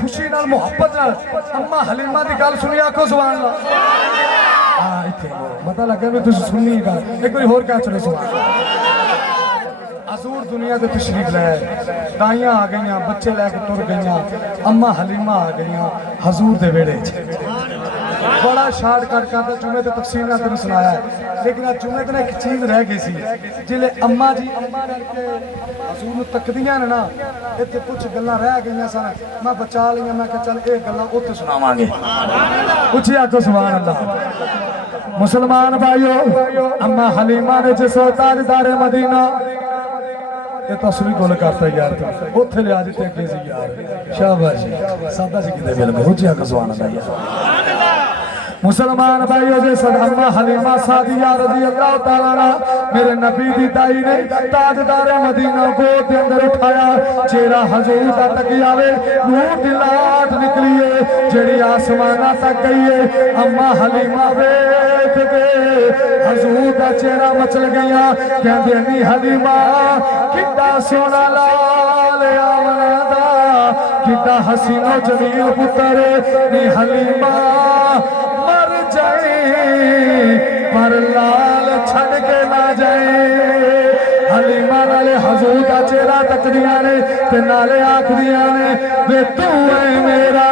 खुशी नाल मुहब्बत नाल अम्मा हलीमा की गल सुनी आखो सुभान अल्लाह हां इथे पता लगा भी तुसी सुननी गल एक बार होर कह चलो सुभान अल्लाह हजूर दुनिया से तशरीफ लाए दाइयां आ गई बच्चे लैके तुर गई अम्मा हलीमा आ गई हजूर के वेड़े बड़ा शार्टकट करता जुमे तो तफसील ना तेन सुनाया लेकिन आज जुमे तो एक चीज रह गई सी जिले अम्मा जी हजूर तकदियां ने ना इतने कुछ गल्लां रह गई सन मैं बचा लिया मैं चल ये गल्लां उत्थे सुनावांगे कुछ आखो सुभान अल्लाह मुसलमान भाइयों अम्मा हलीमा ने जिस ताजदारे मदीना ये तो असली गोल करता यार उत्थे लिया जिते अगे सी यार शाबाश सादा सी किते बिल्कुल कुछ आखो सुभान अल्लाह यार मुसलमान भाइयों जे अम्मा हलीमा सादिया रज़ी अल्लाह तआला अन्हा मेरे नबी दी दाई ने ताजदारे मदीना गोद दे अंदर उठाया चेहरा हजूर दा तकिया वे नूर दी लाट निकली है जेड़ी आसमाना तक गई है अम्मा हलीमा वेख के हजूर दा चेहरा मचल गया कहंदे नी हलीमा कितना सोना लाल आमना दा कितना हसीनो जमील पुत्र नी हलीमा पर लाल छड़ के ना जाए हलीमा नाले हजूर का चेहरा तकदियां ने ते नाले आखदियां ने वे तू है मेरा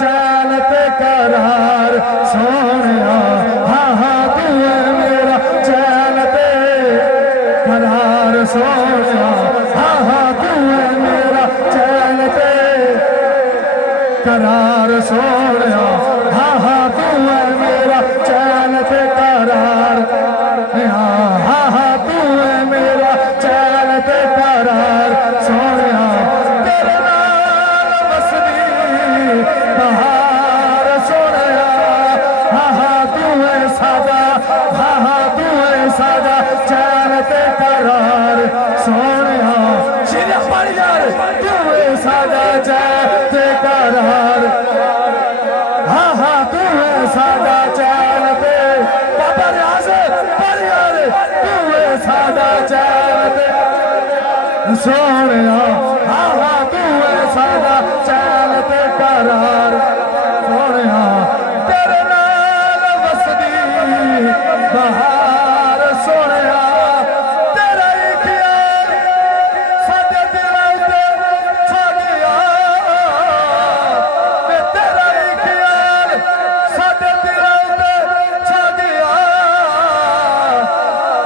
चैन ते करार सोनिया हाँ हाँ तू है मेरा चैन ते करार सोनिया हाँ हाँ तू है मेरा चैन ते करार सोनिया हाँ हाँ तू है मेरा चैन ते करार हाँ हाँ तू है मेरा चैन ते करार सोनिया तेरे नाल बसदी बहार सोनिया हाँ हाँ तू है सादा हाँ हाँ तू है सादा चैन ते करार सोनिया शिरा पड़ यार तू है सादा चैन ते करार हाँ हाँ तू है सादा चैन पे बाबा रियाज पर यार तू है सादा चैन पे सोनिया हाँ हाँ तू है सादा चैन पे करार सोनिया तेरे नाल वसदी बहार सोनिया तेरा ही ख्याल साडे दिलां ते साडिया तेरा ही ख्याल साडे दिलां ते साडिया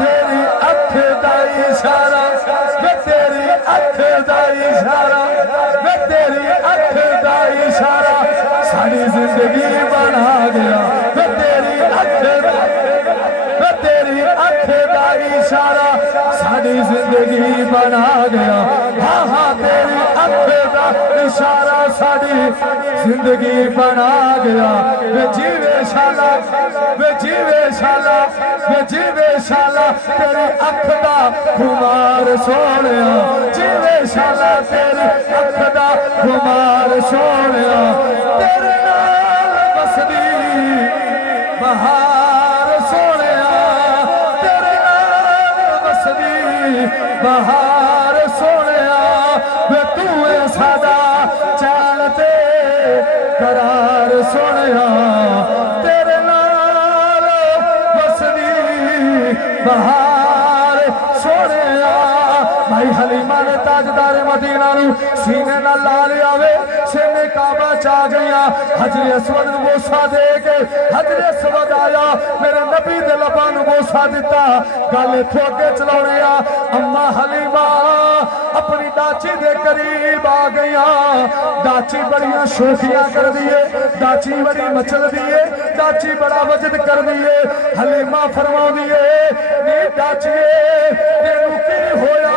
तेरी अख दा इशारा वे तेरी अख दा इशारा वे तेरी अख दा इशारा सारी जिंदगी बना गया वे तेरी अख दा इशारा सारी जिंदगी बना गया हाँ हाँ तेरी अख दा इशारा सारी जिंदगी बना गया वे जीवे शाला वे जीवे शाला वे जीवे शाला तेरी अख दा खुमार सोनिया जीवे शाला तेरी अख दा खुमार सोनिया तेरे नाल बसदी बहार सोनिया तेरे नाल बसदी बहार सोनिया वे तू है सादा चैन ते करार सोनिया तेरे नाल बसदी बहार सोनिया भाई हलीमा ने ताजदार मदीना नू सीने नाल ला लिया वे सीने काबा चा गईया हजरे असवद नू बोसा दे के हजरे असवद आया मेरे नबी दे लबां नू बोसा दिता गल इत्थों अगे चलाउणे आ अम्मा हलीमा अपनी दाची दे करीब आ गईया दाची बड़ियां शोखियां कर दिए दाची बड़ी मचल दिए दाची बड़ा वजद कर दिए हलीमा फरमाउंदी है नी दाचीए तेनू की होया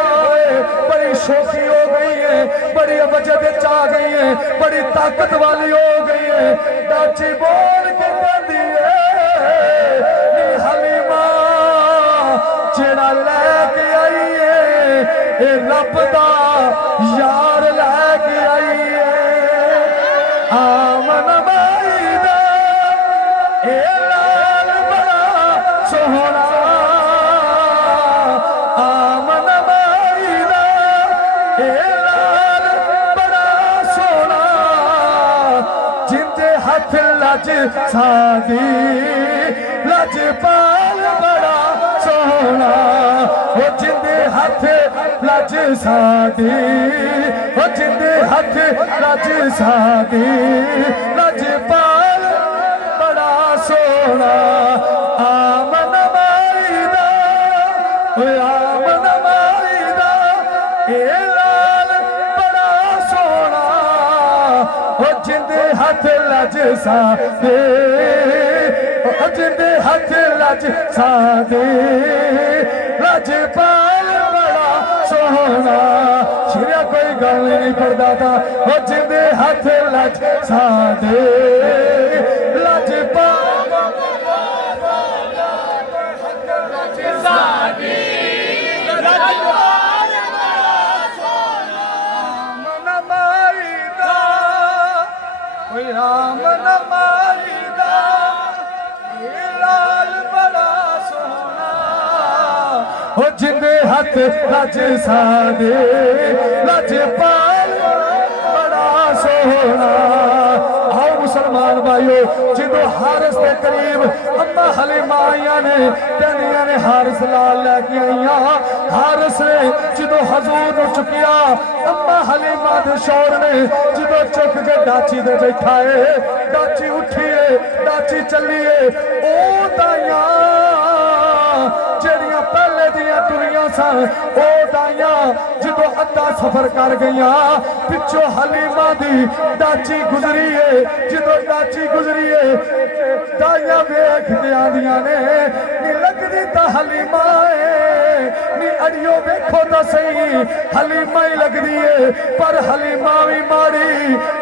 बड़ी शोखी हो गई है बड़ी वजद चा गई है बड़ी ताकत वाली हो गई है दाची बोल के कहती है नी हलीमा जेड़ा लैके आई है ए रब दा यार लैके आई है आमन माई दा ए लाल बड़ा सोहना आमन माई दा ए लाल बड़ा सोहना जिंदे हाथ लज सादी लजपाल बड़ा सोहना वो जिंदे हाथ लज सादी वो जिंदे हाथ लज सादी लजपाल बड़ा सोहना आमन माई दा आमन माई दा ए लाल बड़ा सोहना वो जिंदे हाथ लज सादी जिंदे हाथ लज सादे लजपाल बड़ा सोहना शिरिया कोई गल नहीं पढ़ता था वो जिंदे हाथ लज सादे लजपाल आमन माई दा आमन माई दा लाल बड़ा सोना हो जिंदे हाथ लज सादे लजपाल बड़ा सोना आओ मुसलमान भाइयों जो हारिस के करीब अम्मा हलीमा आईया ने कहनिया ने हारिस लाल लैके आईया हारिस ने जो हजूर नू चुकिया अम्मा हलीमा दे शौर ने जो चुक के दाची दे बैठा है दाची उठिए दाची चलिए ओ दाइया जेड़ियां पहले दियां तुरियां सन ओ दाइया जो अद्धा सफर कर गईया पिछों हलीमा दी दाची गुजरी है जो दाची गुजरी है दाइया वेख के आंदियां ने नी लगदी तां हलीमा है नी अड़ियो वेखो तां सही हलीमा ही लगदी है पर हलीमा भी माड़ी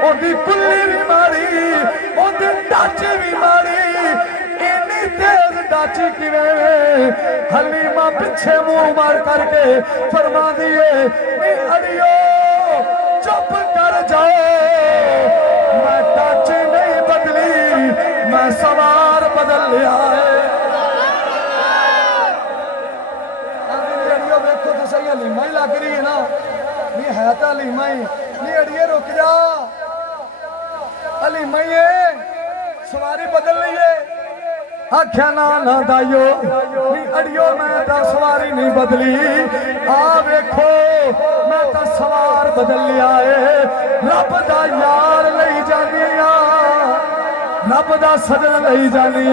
ओदी कुल्ली भी माड़ी ओदी दाची भी माड़ी इन्नी तेज दाची किवें हलीमा पीछे मुंह मार करके फरमा दिए नी अड़ियो चुप कर जाओ मैं दाची नहीं बदली मैं सवार बदल लिया है अड़ियो देखो तो सही हलीमा ही लग रही है ना नी है तो हलीमा ही नी अड़िए रुक जा हलीमा ही है सवारी बदल रही है आख्या ना दाइयो अड़ियो मैं तो सवारी नहीं बदली आ वेखो मैं तो सवार बदल लिया है रब दा यार लई जानी रब दा सजन लई जानी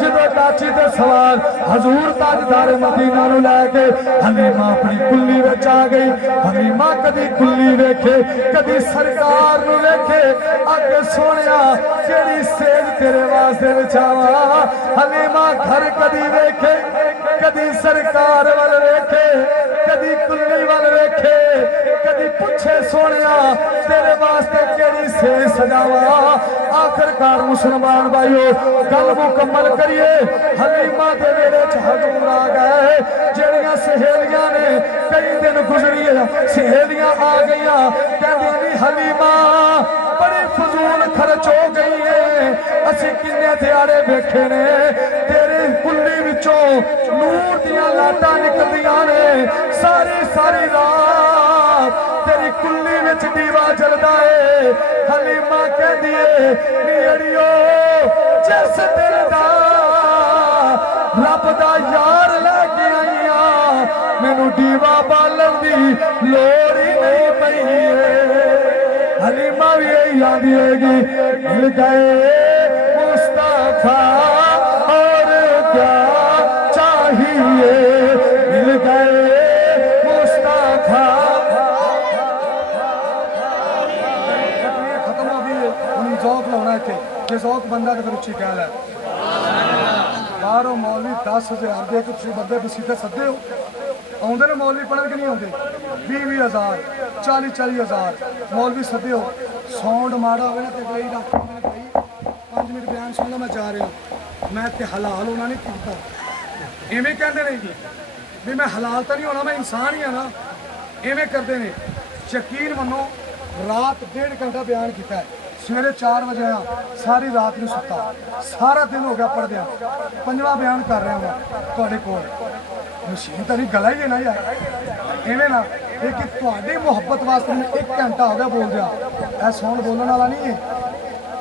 जो दाची ते सवार हजूर ताजदार मदीना नू लैके हलीमा अपनी कुल्ली विच आ गई हलीमा कदी कुल्ली वेखे कदी सरकार नू वेखे अगे सोनिया केड़ी सेज तेरे वास्ते विछावा हलीमा घर कदी वेखे कदी सरकार वाल वेखे कदी कुल्ली वाल वेखे कदी पूछे सोनिया तेरे वास्ते केड़ी सेज सजावा आखिरकार मुसलमान भाइयों गल मुकम्मल करिए हलीमा के वेड़े च हजूर आ गए जड़ियां सहेलियां ने कई दिन गुजरी सहेलियां आ गई कहती हलीमा बड़ी फजूल खर्च हो गई है असी किन्ने दिहाड़े वेखे ने तेरे कुल्ली विचों नूर दियां लाटां निकलदियां ने सारी सारी रात तेरी कुल्ली विच दीवा जलदा है हलीमा कहदी है नी अड़ियो जिस दिल दा रब दा यार लैके आईया मैनू दीवा बालन दी आती होगी, मिल गए मुस्तफा और क्या चाहिए, मिल गए मुस्तफा। खत्म हो गई है जौक लाना इतने, जे जौक बंदा तो फिर उच्ची गल है। बाहरों मौलवी 10,000 के कुछ बंदे बसीते सदे हो, आते ने मौलवी पढ़न के नहीं आते, 20,000 40,000 मौलवी सदे हो। साउंड माड़ा हो तो अगले ही रख 5 मिनट बयान सुन लो, मैं जा रहा मैं इतने हलाल होना नहीं किया, इवें कहते नहीं भी मैं हलाल तो नहीं होना, मैं इंसान ही हाँ ना, इवें करते हैं। यकीन मनो रात 1.5 घंटा बयान किया है, सवेरे 4 बजे आया, सारी रात नहीं सुता, सारा दिन हो गया पढ़दे, 5वां बयान कर रहा मैं तुहाडे कोल। मशीन तो नहीं गला ही है ना यार, इवें ना, लेकिन तुहाडी मुहब्बत वास्ते मैं 1 घंटा हो गया बोल दिया। यह साउंड बोलने वाला नहीं है,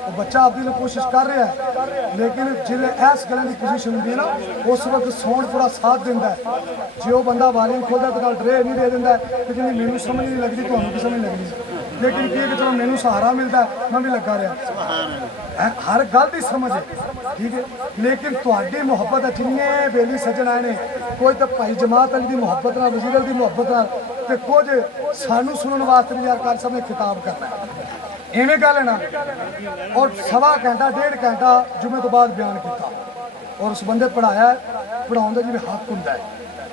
वो बच्चा अपनी कोशिश कर रहा है, लेकिन जिले इस गले की पोजीशन होंगी ना, उस वक्त साउंड पूरा साथ देता है। जो बंदा वाली खोलता तो गल ड्रे नहीं दे देता, तो जी मैनू समझ नहीं लगती, तुम्हें भी समझ लगती, लेकिन की कि चलो मैनू सहारा मिलता है, मैं भी लगा रहा, हर गल की समझ है, ठीक है। लेकिन तुहाडी मुहब्बत है, जिन्ने बेली सज्जन आए ने, कोई तो भाई जमात अली की मुहब्बत नाल, वजीर अली की मुहब्बत नाल, ते कुछ सानू सुनने वास्ते भी यार कार साहब ने खिताब करना है, इवें गल है ना। और 1.25 घंटा 1.5 घंटा जुमे तो बाद बयान किया, और उस बंदे पढ़ाया, पढ़ाने का जिवें हक होंदा है,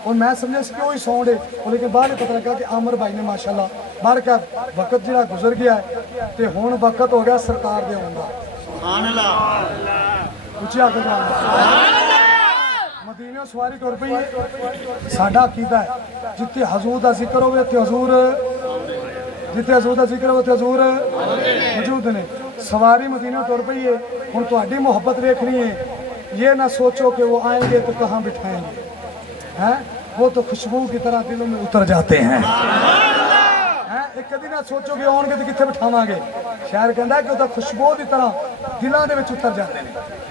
और मैं समझा कि वही साउंड है, और लेकिन बाद पता लगा कि आमर भाई ने माशाल्लाह बाहर क्या वक्त जो गुजर गया है, तो हुण वक्त हो गया सरकार के आने का। उच्ची आके मदीने सवारी तुर पई है, साडा अकीदा है जिथे हजूर का जिक्र हो, हजूर जिथे हजूर का जिक्र हो, हजूर मौजूद ने। सवारी मदीना तुर पई है, हुण तुहाडी मुहब्बत देखनी है, ये ना सोचो कि वो आएंगे तो कहाँ बिठाएंगे, हैं वो तो खुशबू की तरह दिलों में उतर जाते हैं, एक कभी ना सोचो कि आउणगे तो कित्थे बिठावांगे, शायर कहता है कि वो खुशबू की तरह दिलों के विच उतर जाते हैं,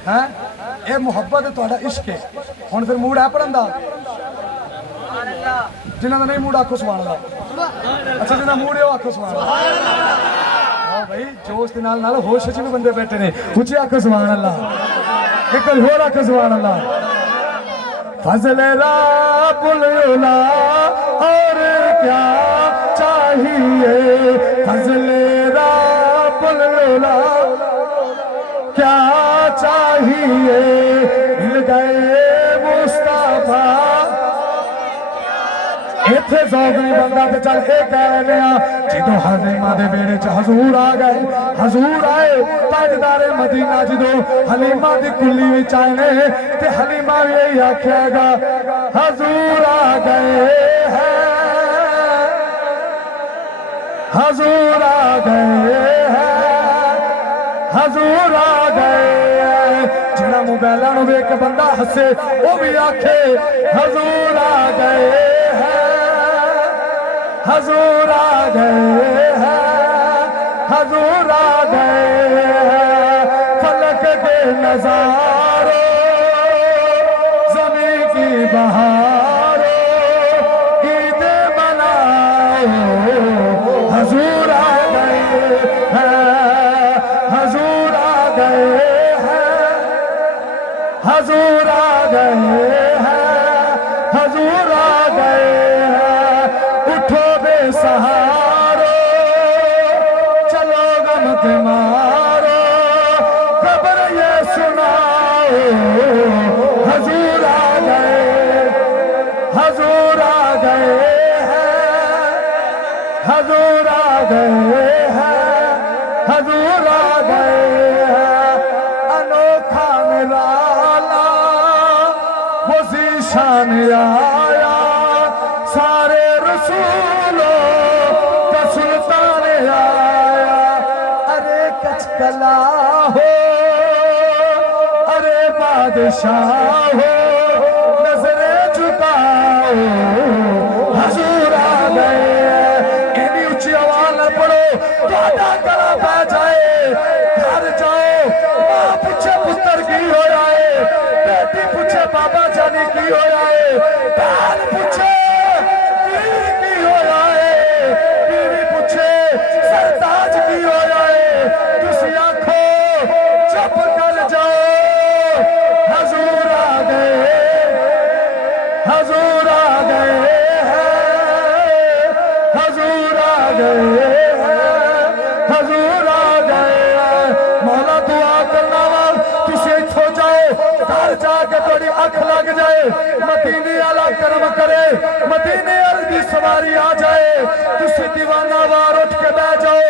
हैं ये मुहब्बत है, तुहाडा इश्क है। हुण फिर मूड है पढ़न दा, जिन्हां दा नहीं मूड आखो सुभान अल्लाह, अच्छा जिन्हां मूड है वो आखो सुभान अल्लाह। भाई जोश के नाल होश च भी बंदे बैठे ने, उच्ची आखो सुभान अल्लाह, एक बार होर आखो सुभान अल्लाह। फजल रब्बुल उला और क्या चाहिए, फजल रब्बुल उला क्या चाहिए, मिल गए मुस्तफा। इत्थे जौक नहीं बनता तो चल ये कह रहे जो हलीमा के बेड़े च हजूर आ गए, हजूर आए ताजदारे मदीना जो हलीमा की कुली में आए ने, ते हलीमा भी यही आखेगा हजूर आ गए हैं, हजूर आ गए हैं, हजूर आ गए हैं। जिन्हें मोबाइलों में वेख के बंदा हसे वो भी आखे हजूर आ गए हैं, हजूर आ गए हैं, हजूर आ गए हैं। फलक के नजारों ज़मीं की बहारों ईद मनाओ, हजूर आ गए हैं, हजूर आ गए हैं, हजूर आ गए हैं, हजूर आ गए हैं। उठो बेसहारो चलो गम के मारो, खबर ये सुनाओ हजूर आ गए, हजूर आ गए हैं, हजूर आ गए हैं, हजूर आ गए हैं। अनोखा निराला वो ज़ीशान आया, सारे रसूलों का सुल्तान आया। अरे कचकला हो अरे बादशाह हो, नजरे झुकाओ हजूर आ गए। इतनी ऊंची आवाज न पढ़ो तो गला पै जाए। घर जाओ मां पूछे पुत्र की हो जाए, बेटी पूछे बाबा जानी की हो जाए, बहन पूछे की हो जाए, बीवी पूछे सरताज की हो जाए। गए हैं, हजूर आ गए हैं। मौला दुआ करना वा तुसी इथों जाओ, घर जाके थोड़ी अख लग जाए, मदीने वाला कर्म करे, मदीने वाली सवारी आ जाए, तुसी दीवाना वार उठ के बह जाओ।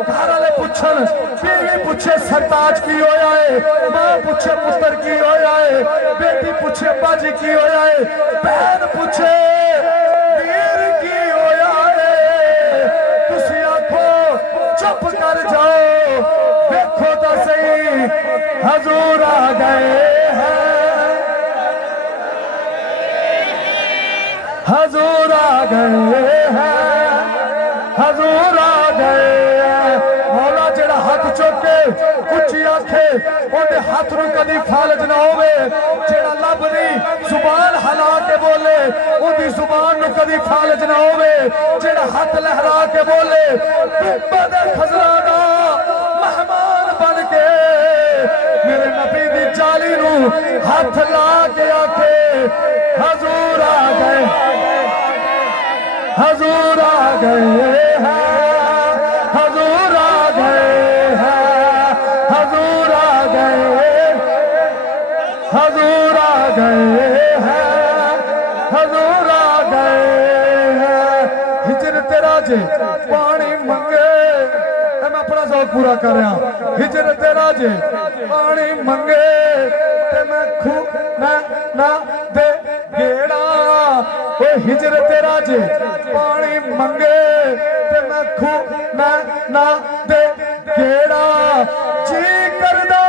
घर वाले पूछन, बीवी पूछे सरताज की होया है, मां पूछे पुत्र की होया है, बेटी पूछे बाजी की होया है, बहन पूछे वीर की होया है। तुसी आखो चुप कर जाओ, देखो तो सही हजूर आ गए हैं, हजूर आ गए हैं, हजूर आ गए हैं। मौला जेड़ा हाथ चुके उच्ची आखे ओदे हाथ नूं कदी फालज ना होवे, जेड़ा लब नहीं जुबान हला के बोले ओदी जुबान नूं कदी फालज ना होवे, जेड़ा हाथ लहरा के बोले टुब्बा दे खजरा दा मेहमान बन के मेरे नबी दी जाली नूं हाथ ला के आखे हजूर आ गए, हजूर आ गए हैं, हजूर आ गए हैं, हजूर आ गए, हजूर आ गए हैं, हजूर आ गए हैं। हिजरत राजे पानी मंगे, मैं अपना शौक पूरा कर रहा। हिजरत राजे पानी मंगे ते मैं खू ना दे गेड़ा, ओ हिजरत राजे पानी मंगे ते मैं खू ना दे गेड़ा। जी करदा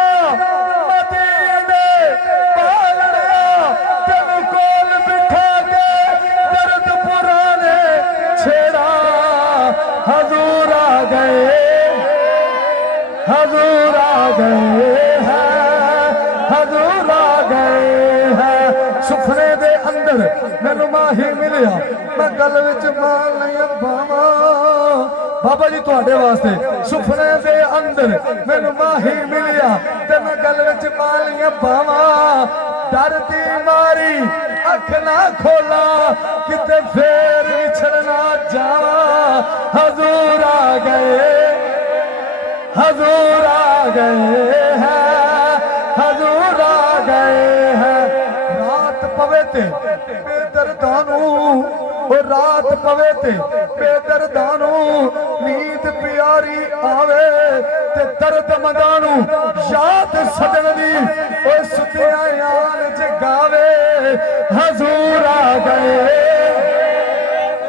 मदीने पालड़िया तेन कोल बिठा के दर्द पुराने छेड़ा। हजूर आ गए, हजूर आ गए हैं, हजूर आ गए हैं। सुपने दे अंदर मैनू माही मिलिया, मैं गल विच माल नहीं पावा। बाबा जी तुहाडे वास्ते सुपने दे अंदर मैनू माही मिलिया ते मैं गल विच मालियां पावा। डर दी मारी अख ना खोला किते फेर विछड़ ना जावा। हजूर आ गए, हजूर आ गए हैं, हजूर आ गए हैं। रात पवे ते बेदर्दानू, ओ रात पवे ते बेदर्दानू नींद प्यारी आवे ते दर्द मंदानू याद सजन दी ओ सुतिया यान जगावे। हजूर आ गए,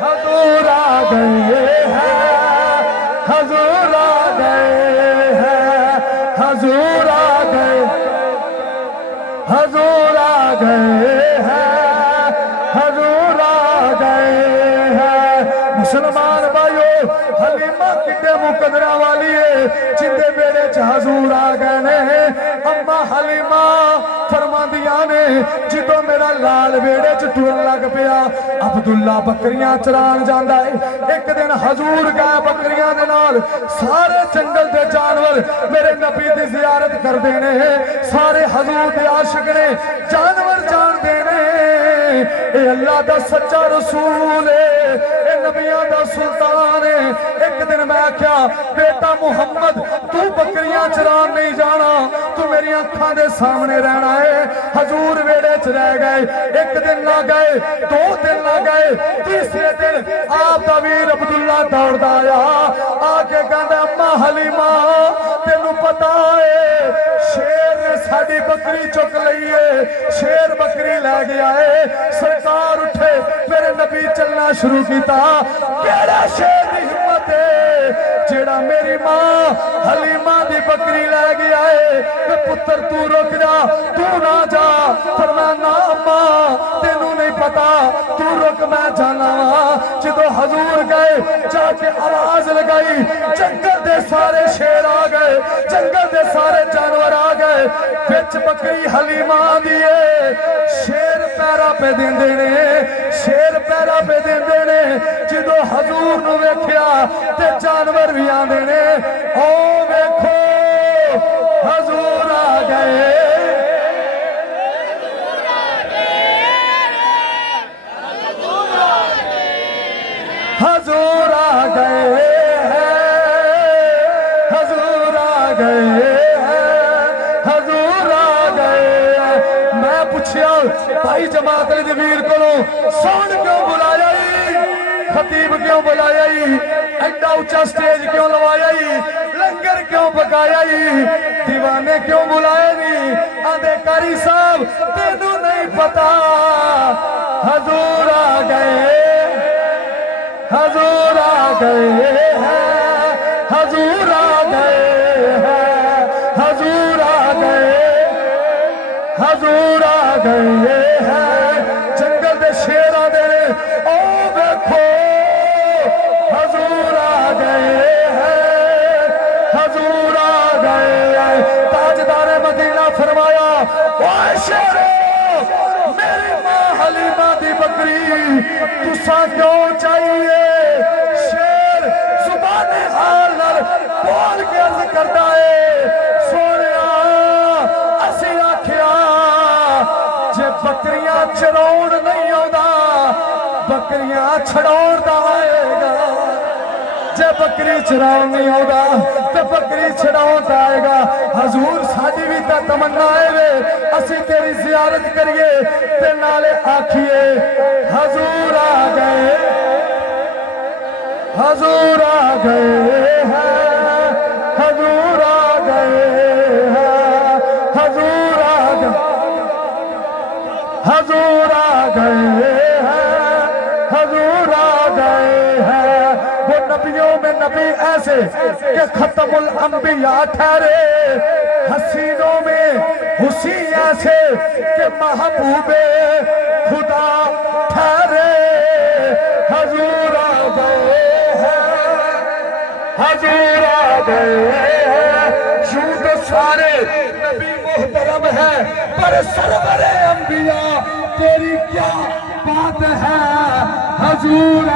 हजूर आ गए हैं, हजूर आ गए हैं, हजूर आ गए, हजूर आ गए हैं, हजूर आ गए हैं। मुसलमान भाइयों हलीमा किड्डे मुकदरा वाली है, जिंदे बेड़े च हजूर आ गए ने। अम्मा हलीमा फरमांदियां ने जो मेरा लाल बेड़े च टुरन लग पिया, अब्दुल्ला बकरियां चरान जांदा है। एक दिन हजूर गए बकरियां दे नाल, सारे जंगल दे जानवर मेरे नबी दी जियारत करदे ने, सारे हजूर दे आशिक ने, जानवर जानदे ने ए अल्लाह दा सच्चा रसूल है, ए नबियां दा सुल्तान है। एक दिन मैं आख्या बेटा मुहम्मद तू बकरियां चरान नहीं जाना, तू मेरी अखां दे सामने रहना है। हजूर वेड़े च रह गए, एक दिन ना गए, 2 दिन ना गए, तीसरे दिन आप दा वीर अब्दुल्ला दौड़दा आया, आके कहंदा अम्मा हलीमा तेनू पता है शेर ने साडी बकरी चुक लई है, शेर बकरी लै गया है। सरकार उठे मेरे नबी चलना शुरू किया, केड़ा शेर दी हिम्मत है जेड़ा मेरी मां हलीमा दी बकरी लै गया है। ते पुत्र तू रुक जा, तू ना जा। फरमाया ना अम्मा तेनू नहीं पता, तू रुक मैं जाना वा। जो हजूर गए जाके आवाज लगाई, जंगल दे सारे शेर आ गए, जंगल दे सारे जानवर आ गए, बिच बकरी हलीमा दी शेर पैरा पे देंदे ने, शेर पैरा पे देंदे ने। जो हजूर नू वेख्या ते जानवर भी आंदे ने, ओ वेखो हजूर आ गए, हजूर आ गए, भाई जमात अली वीर को साउंड क्यों बुलाया ही, खतीब क्यों बुलाया ही, एडा उच्चा स्टेज क्यों लवाया ही, लंगर क्यों पकाया ही, दीवाने क्यों बुलाए नी। आंदे कारी साहब तेनू नहीं पता हजूर आ गए, हजूर आ गए हैं, हजूर आ गए हैं, हजूर आ गए, हजूर आ गए हैं। जंगल दे शेरा दे ओ देखो हजूर आ गए हैं, हजूर आ गए हैं। ताजदार मदीना फरमाया ओए शेरो मेरी मां हलीमा दी बकरी तुसा क्यों चाहिए। शेर जुबाने हाल नाल बोल के अर्ज करता है सोनिया असी आखिया जे बकरियां चराउण नहीं आउंदा बकरियां छड़ाउण दा आएगा। जे बकरी चराउण नहीं आउंदा ते बकरी छड़ाउण दा आएगा। हजूर साडी भी तां तमन्ना है वे असी तेरी जियारत करिए ते नाले आखिए हजूर आ गए, हजूर आ गए हैं, हजूर आ गए हैं, हजूर आ गए, हजूर आ गए हैं, हजूर आ गए हैं। वो नबियों में नबी ऐसे कि खत्मुल अंबिया ठहरे, हसीनों में हुसी ऐसे कि महबूबे खुदा ठहरे। हजूर आ गए हैं, हजूर आ गए हैं। यूं तो सारे नबी मोहतरम है पर सरवरे अंबिया तेरी क्या बात है। हजूर